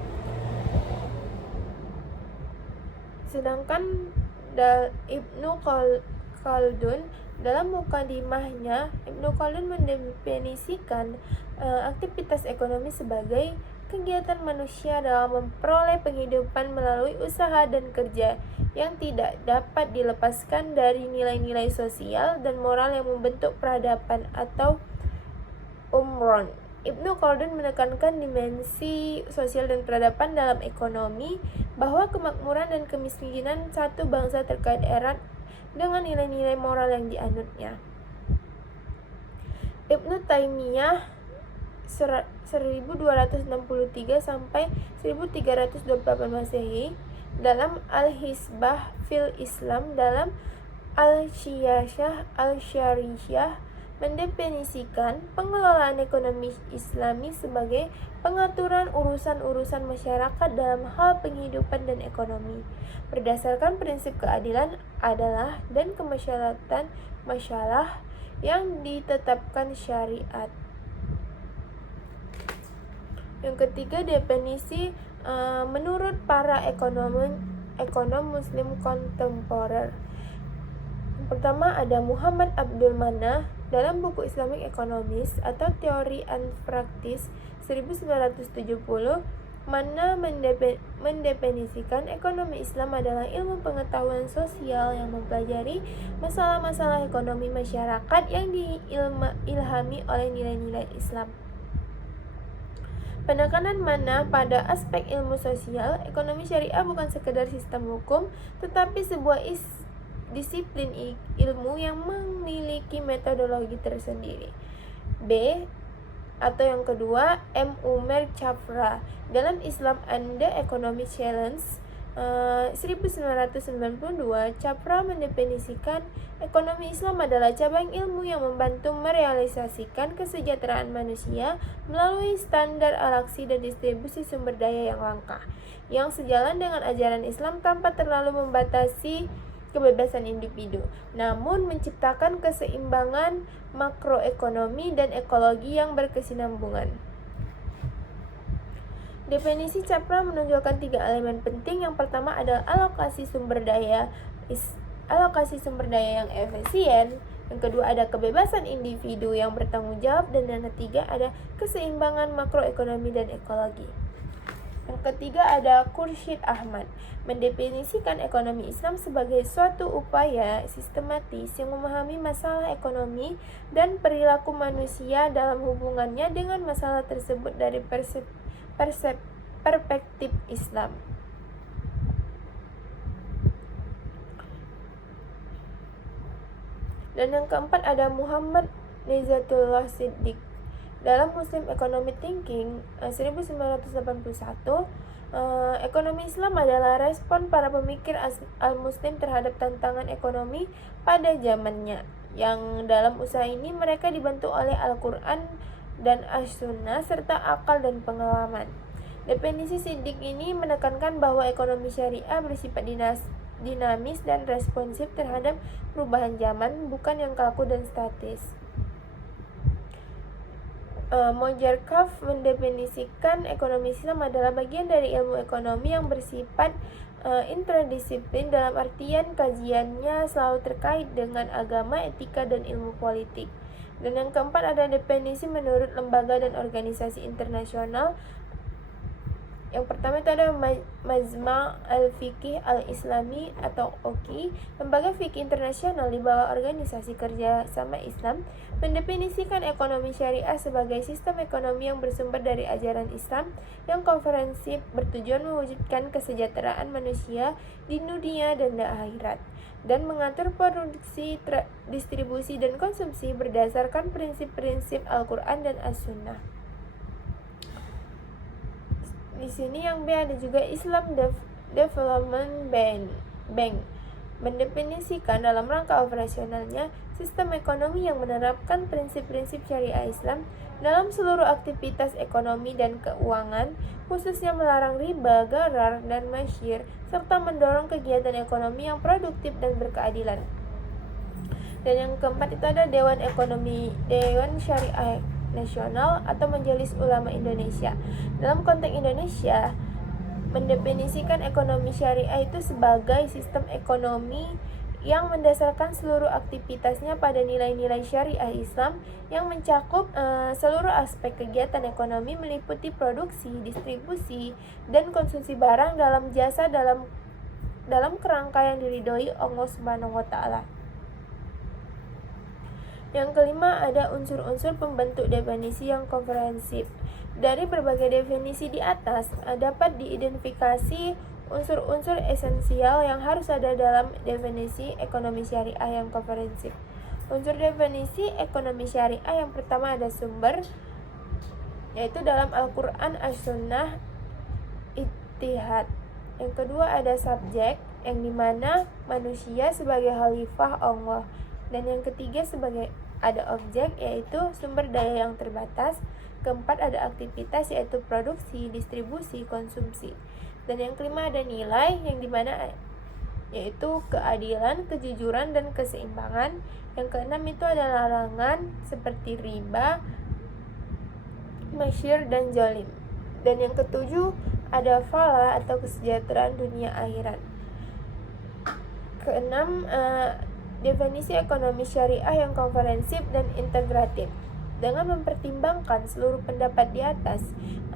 Sedangkan Ibnu Khaldun dalam mukadimahnya, Ibnu Khaldun mendefinisikan aktivitas ekonomi sebagai kegiatan manusia dalam memperoleh penghidupan melalui usaha dan kerja yang tidak dapat dilepaskan dari nilai-nilai sosial dan moral yang membentuk peradaban atau umron. Ibnu Khaldun menekankan dimensi sosial dan peradaban dalam ekonomi, bahwa kemakmuran dan kemiskinan satu bangsa terkait erat dengan nilai-nilai moral yang dianutnya. Ibnu Taimiyah 1263 sampai 1328 Masehi dalam Al-Hisbah fil Islam dalam Al-Syiyashah Al-Syariyah mendefinisikan pengelolaan ekonomi Islami sebagai pengaturan urusan-urusan masyarakat dalam hal penghidupan dan ekonomi berdasarkan prinsip keadilan, adalah dan kemaslahatan masalah yang ditetapkan syariat. Yang ketiga, definisi menurut para ekonom muslim kontemporer. Pertama ada Muhammad Abdul Manah dalam buku Islamic Economics atau Theory and Practice 1970. Manah mendefinisikan ekonomi Islam adalah ilmu pengetahuan sosial yang mempelajari masalah-masalah ekonomi masyarakat yang diilhami oleh nilai-nilai Islam. Penekanan Manah pada aspek ilmu sosial, ekonomi syariah bukan sekedar sistem hukum, tetapi sebuah disiplin ilmu yang memiliki metodologi tersendiri. B. Atau yang kedua, M. Umer Chafra dalam Islam and the Economic Challenge 1992, Chafra mendefinisikan ekonomi Islam adalah cabang ilmu yang membantu merealisasikan kesejahteraan manusia melalui standar alaksi dan distribusi sumber daya yang langka, yang sejalan dengan ajaran Islam tanpa terlalu membatasi kebebasan individu, namun menciptakan keseimbangan makroekonomi dan ekologi yang berkesinambungan. Definisi Chafra menunjukkan 3 elemen penting. Yang pertama adalah alokasi sumber daya yang efisien. Yang kedua ada kebebasan individu yang bertanggung jawab, dan yang ketiga ada keseimbangan makroekonomi dan ekologi. Yang ketiga ada Khursyid Ahmad mendefinisikan ekonomi Islam sebagai suatu upaya sistematis yang memahami masalah ekonomi dan perilaku manusia dalam hubungannya dengan masalah tersebut dari perspektif Islam. Dan yang keempat ada Muhammad Nizatullah Siddiq dalam Muslim Economic Thinking 1981. Ekonomi Islam adalah respon para pemikir al-Muslim terhadap tantangan ekonomi pada zamannya, yang dalam usaha ini mereka dibantu oleh Al-Quran dan As-Sunnah serta akal dan pengalaman. Definisi Siddiq ini menekankan bahwa ekonomi syariah bersifat dinamis dan responsif terhadap perubahan zaman, bukan yang kaku dan statis. Mojarkaf mendefinisikan ekonomi Islam adalah bagian dari ilmu ekonomi yang bersifat interdisiplin, dalam artian kajiannya selalu terkait dengan agama, etika, dan ilmu politik. Dan yang keempat ada definisi menurut lembaga dan organisasi internasional. Yang pertama itu ada Majma' al-Fiqh al-Islami atau OKI, lembaga fikih internasional di bawah Organisasi Kerjasama Islam, mendefinisikan ekonomi syariah sebagai sistem ekonomi yang bersumber dari ajaran Islam yang komprehensif, bertujuan mewujudkan kesejahteraan manusia di dunia dan di akhirat, dan mengatur produksi, distribusi, dan konsumsi berdasarkan prinsip-prinsip Al-Quran dan As-Sunnah. Di sini yang B ada juga Islam Development Bank mendefinisikan dalam rangka operasionalnya sistem ekonomi yang menerapkan prinsip-prinsip syariah Islam dalam seluruh aktivitas ekonomi dan keuangan, khususnya melarang riba, gharar, dan masyir, serta mendorong kegiatan ekonomi yang produktif dan berkeadilan. Dan yang keempat itu ada Dewan Syariah Nasional atau Majelis Ulama Indonesia. Dalam konteks Indonesia, mendefinisikan ekonomi syariah itu sebagai sistem ekonomi yang mendasarkan seluruh aktivitasnya pada nilai-nilai syariah Islam yang mencakup seluruh aspek kegiatan ekonomi meliputi produksi, distribusi, dan konsumsi barang dalam jasa dalam kerangka yang diridhoi Allah Subhanahu wa taala. Yang kelima ada unsur-unsur pembentuk definisi yang komprehensif. Dari berbagai definisi di atas dapat diidentifikasi unsur-unsur esensial yang harus ada dalam definisi ekonomi syariah yang komprehensif. Unsur definisi ekonomi syariah yang pertama ada sumber, yaitu dalam Al-Quran, As-Sunnah, Ittihad. Yang kedua ada subjek, yang dimana manusia sebagai khalifah Allah. Dan yang ketiga ada objek, yaitu sumber daya yang terbatas. Keempat ada aktivitas, yaitu produksi, distribusi, konsumsi. Dan yang kelima ada nilai, yang dimana yaitu keadilan, kejujuran, dan keseimbangan. Yang keenam itu ada larangan seperti riba, masyir, dan zalim. Dan yang ketujuh ada falah atau kesejahteraan dunia akhirat. Keenam, definisi ekonomi syariah yang komprehensif dan integratif. Dengan mempertimbangkan seluruh pendapat di atas,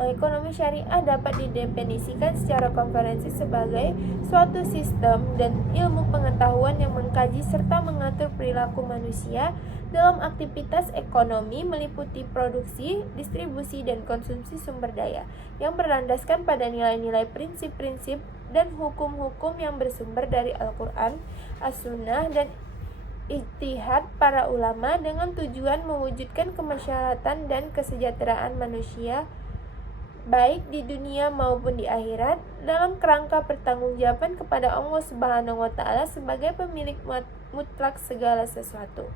ekonomi syariah dapat didefinisikan secara komprehensif sebagai suatu sistem dan ilmu pengetahuan yang mengkaji serta mengatur perilaku manusia dalam aktivitas ekonomi meliputi produksi, distribusi, dan konsumsi sumber daya yang berlandaskan pada nilai-nilai, prinsip-prinsip, dan hukum-hukum yang bersumber dari Al-Quran, As-Sunnah, dan ijtihad para ulama dengan tujuan mewujudkan kemaslahatan dan kesejahteraan manusia baik di dunia maupun di akhirat dalam kerangka pertanggungjawaban kepada Allah Subhanahu wa taala sebagai pemilik mutlak segala sesuatu.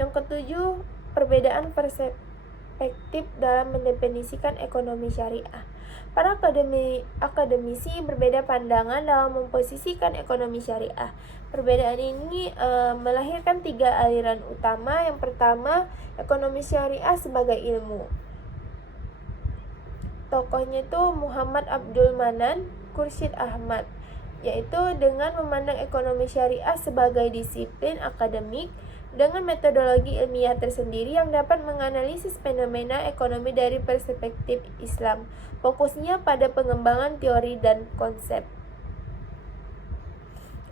Yang ketujuh, perbedaan perspektif dalam mendefinisikan ekonomi syariah. Para akademisi berbeda pandangan dalam memposisikan ekonomi syariah. Perbedaan ini melahirkan tiga aliran utama. Yang pertama, ekonomi syariah sebagai ilmu. Tokohnya itu Muhammad Abdul Manan, Khursyid Ahmad, yaitu dengan memandang ekonomi syariah sebagai disiplin akademik dengan metodologi ilmiah tersendiri yang dapat menganalisis fenomena ekonomi dari perspektif Islam. Fokusnya pada pengembangan teori dan konsep.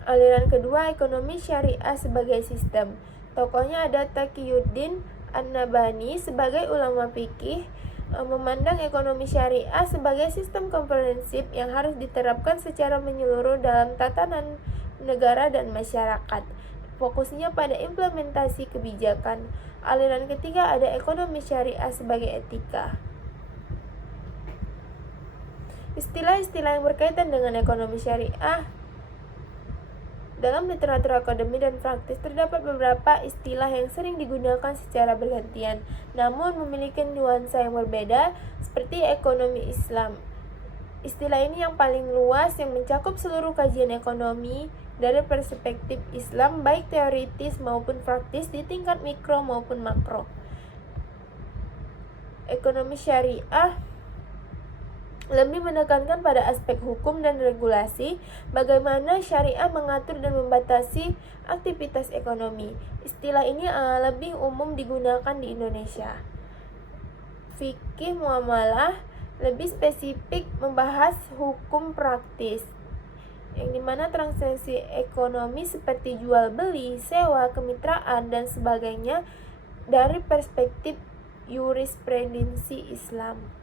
Aliran kedua, ekonomi syariah sebagai sistem. Tokohnya ada Taqiyuddin An-Nabhani sebagai ulama fikih, memandang ekonomi syariah sebagai sistem komprehensif yang harus diterapkan secara menyeluruh dalam tatanan negara dan masyarakat. Fokusnya pada implementasi kebijakan. Aliran ketiga ada ekonomi syariah sebagai etika. Istilah-istilah yang berkaitan dengan ekonomi syariah Dalam literatur akademi dan praktis terdapat beberapa istilah yang sering digunakan secara bergantian, namun memiliki nuansa yang berbeda, seperti ekonomi Islam. Istilah ini yang paling luas yang mencakup seluruh kajian ekonomi dari perspektif Islam, baik teoritis maupun praktis di tingkat mikro maupun makro. Ekonomi syariah lebih menekankan pada aspek hukum dan regulasi, bagaimana syariah mengatur dan membatasi aktivitas ekonomi. Istilah ini lebih umum digunakan di Indonesia. Fikih muamalah lebih spesifik membahas hukum praktis, yang dimana transaksi ekonomi seperti jual beli, sewa, kemitraan, dan sebagainya dari perspektif jurisprudensi Islam.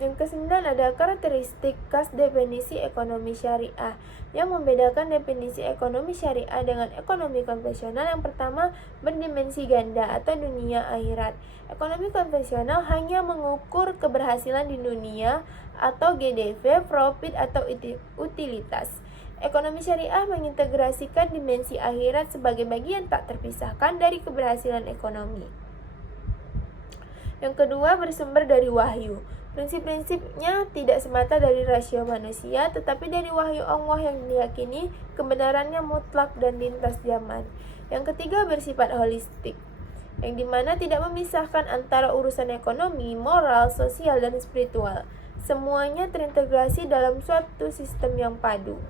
Yang kesembilan ada karakteristik khas definisi ekonomi syariah. Yang membedakan definisi ekonomi syariah dengan ekonomi konvensional, yang pertama, berdimensi ganda atau dunia akhirat. Ekonomi konvensional hanya mengukur keberhasilan di dunia atau GDP, profit atau utilitas. Ekonomi syariah mengintegrasikan dimensi akhirat sebagai bagian tak terpisahkan dari keberhasilan ekonomi. Yang kedua, bersumber dari wahyu. Prinsip-prinsipnya tidak semata dari rasio manusia, tetapi dari wahyu Allah yang diyakini kebenarannya mutlak dan lintas zaman. Yang ketiga, bersifat holistik, yang dimana tidak memisahkan antara urusan ekonomi, moral, sosial, dan spiritual. Semuanya terintegrasi dalam suatu sistem yang padu.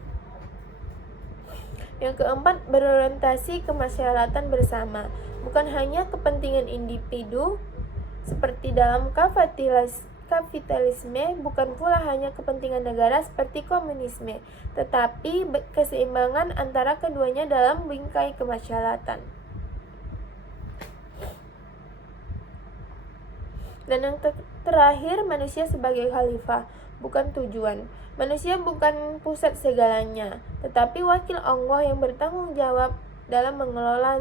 Yang keempat, berorientasi kemasyarakatan bersama, bukan hanya kepentingan individu seperti dalam kapitalisme, bukan pula hanya kepentingan negara seperti komunisme, tetapi keseimbangan antara keduanya dalam bingkai kemasyarakatan. Dan yang terakhir, manusia sebagai khalifah, bukan tujuan. Manusia bukan pusat segalanya, tetapi wakil Allah yang bertanggung jawab dalam mengelola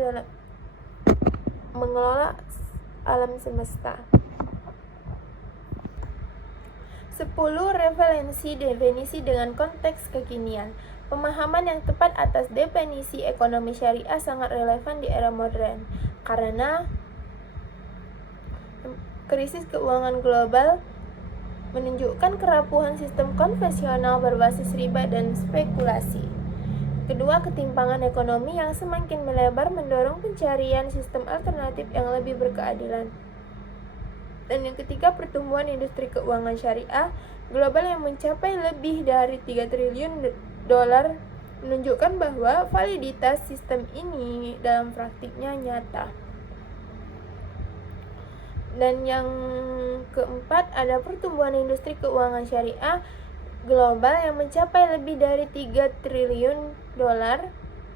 alam semesta. 10. Referensi definisi dengan konteks kekinian. Pemahaman yang tepat atas definisi ekonomi syariah sangat relevan di era modern, karena krisis keuangan global menunjukkan kerapuhan sistem konvensional berbasis riba dan spekulasi. Kedua, ketimpangan ekonomi yang semakin melebar mendorong pencarian sistem alternatif yang lebih berkeadilan. Dan yang ketiga, pertumbuhan industri keuangan syariah global yang mencapai lebih dari 3 triliun dolar menunjukkan bahwa validitas sistem ini dalam praktiknya nyata. Dan yang keempat, ada pertumbuhan industri keuangan syariah global yang mencapai lebih dari 3 triliun dolar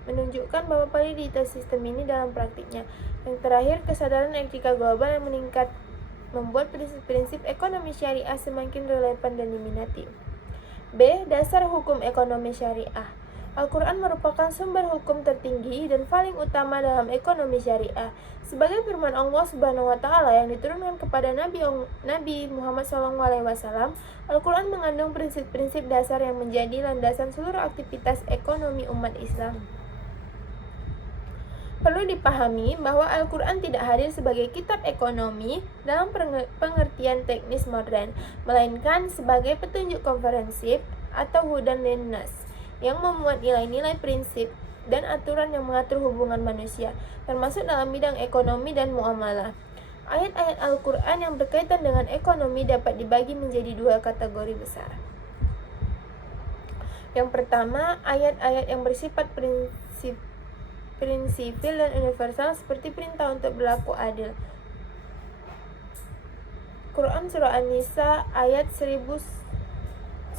menunjukkan bahwa validitas sistem ini dalam praktiknya. Yang terakhir, kesadaran etika global yang meningkat membuat prinsip-prinsip ekonomi syariah semakin relevan dan diminati. B. Dasar hukum ekonomi syariah. Al-Quran merupakan sumber hukum tertinggi dan paling utama dalam ekonomi syariah. Sebagai firman Allah Subhanahu wa Ta'ala yang diturunkan kepada Nabi Muhammad SAW, Al-Quran mengandung prinsip-prinsip dasar yang menjadi landasan seluruh aktivitas ekonomi umat Islam. Perlu dipahami bahwa Al-Quran tidak hadir sebagai kitab ekonomi dalam pengertian teknis modern, melainkan sebagai petunjuk komprehensif atau hudan linnas yang memuat nilai-nilai prinsip dan aturan yang mengatur hubungan manusia, termasuk dalam bidang ekonomi dan muamalah. Ayat-ayat Al-Quran yang berkaitan dengan ekonomi dapat dibagi menjadi 2 kategori besar. Yang pertama, ayat-ayat yang bersifat prinsipil dan universal seperti perintah untuk berlaku adil. Quran Surah An-Nisa ayat 1135.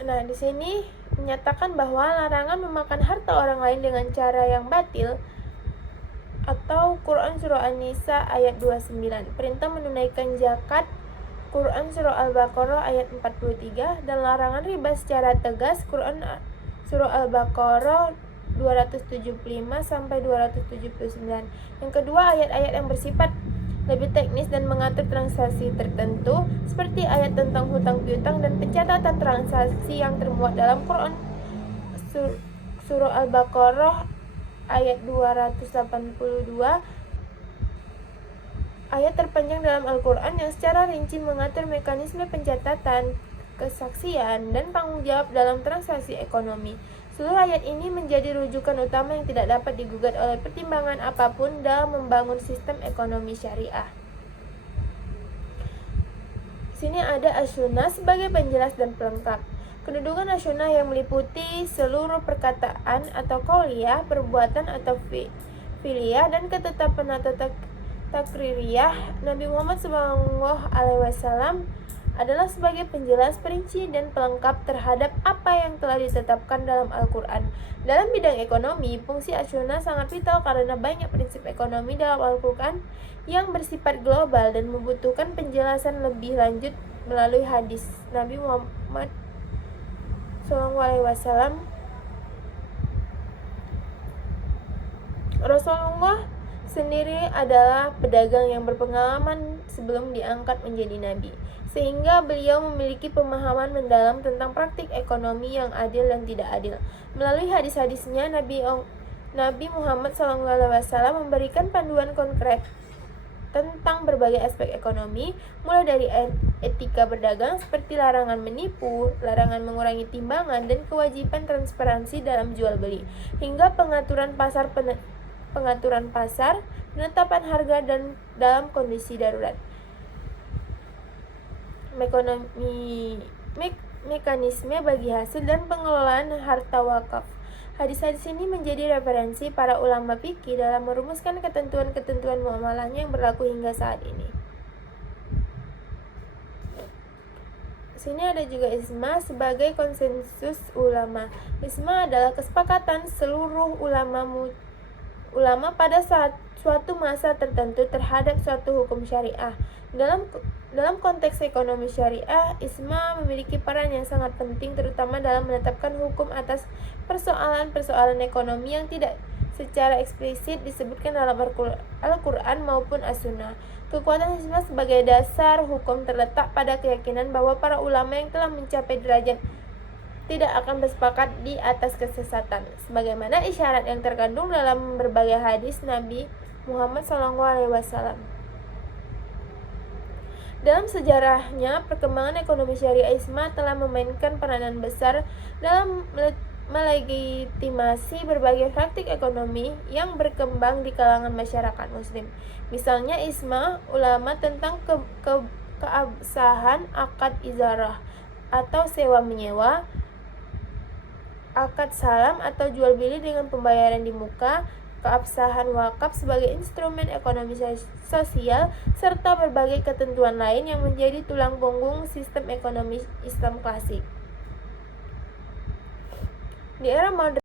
Nah, di sini menyatakan bahwa larangan memakan harta orang lain dengan cara yang batil, atau Quran Surah An-Nisa ayat 29. Perintah menunaikan zakat Quran Surah Al-Baqarah ayat 43, dan larangan riba secara tegas Quran Surah Al-Baqarah 275 sampai 279. Yang kedua, ayat-ayat yang bersifat lebih teknis dan mengatur transaksi tertentu, seperti ayat tentang hutang piutang dan pencatatan transaksi yang termuat dalam Quran Surah Al-Baqarah ayat 282, ayat terpanjang dalam Al-Quran yang secara rinci mengatur mekanisme pencatatan, kesaksian, dan tanggung jawab dalam transaksi ekonomi. Seluruh ayat ini menjadi rujukan utama yang tidak dapat digugat oleh pertimbangan apapun dalam membangun sistem ekonomi syariah. Sini ada as-sunnah sebagai penjelas dan pelengkap. Kedudukan as-sunnah yang meliputi seluruh perkataan atau qauliyah, perbuatan atau fi'liyah, dan ketetapan atau takririyah Nabi Muhammad SAW adalah sebagai penjelas, perinci, dan pelengkap terhadap apa yang telah ditetapkan dalam Al-Quran. Dalam bidang ekonomi, fungsi as-sunnah sangat vital karena banyak prinsip ekonomi dalam Al-Quran yang bersifat global dan membutuhkan penjelasan lebih lanjut melalui hadis Nabi Muhammad SAW. Rasulullah sendiri adalah pedagang yang berpengalaman sebelum diangkat menjadi nabi, sehingga beliau memiliki pemahaman mendalam tentang praktik ekonomi yang adil dan tidak adil. Melalui hadis-hadisnya, Nabi Muhammad SAW memberikan panduan konkret tentang berbagai aspek ekonomi, mulai dari etika berdagang seperti larangan menipu, larangan mengurangi timbangan, dan kewajiban transparansi dalam jual beli, hingga pengaturan pasar, penetapan harga, dan dalam kondisi darurat. Mekanisme bagi hasil dan pengelolaan harta wakaf. Hadis-hadis ini menjadi referensi para ulama fikih dalam merumuskan ketentuan-ketentuan muamalah yang berlaku hingga saat ini. Sini ada juga ijma sebagai konsensus ulama. Ijma adalah kesepakatan seluruh ulama pada suatu masa tertentu terhadap suatu hukum syariah. Dalam konteks ekonomi syariah, ijma memiliki peran yang sangat penting, terutama dalam menetapkan hukum atas persoalan-persoalan ekonomi yang tidak secara eksplisit disebutkan dalam Al-Quran maupun As-Sunnah. Kekuatan ijma sebagai dasar hukum terletak pada keyakinan bahwa para ulama yang telah mencapai derajat tidak akan bersepakat di atas kesesatan, sebagaimana isyarat yang terkandung dalam berbagai hadis Nabi Muhammad SAW. Dalam sejarahnya, perkembangan ekonomi syariah, ijma telah memainkan peranan besar dalam melegitimasi berbagai praktik ekonomi yang berkembang di kalangan masyarakat muslim. Misalnya ijma ulama tentang keabsahan akad ijarah atau sewa menyewa, akad salam atau jual beli dengan pembayaran di muka, keabsahan wakaf sebagai instrumen ekonomi sosial, serta berbagai ketentuan lain yang menjadi tulang punggung sistem ekonomi Islam klasik. Di era modern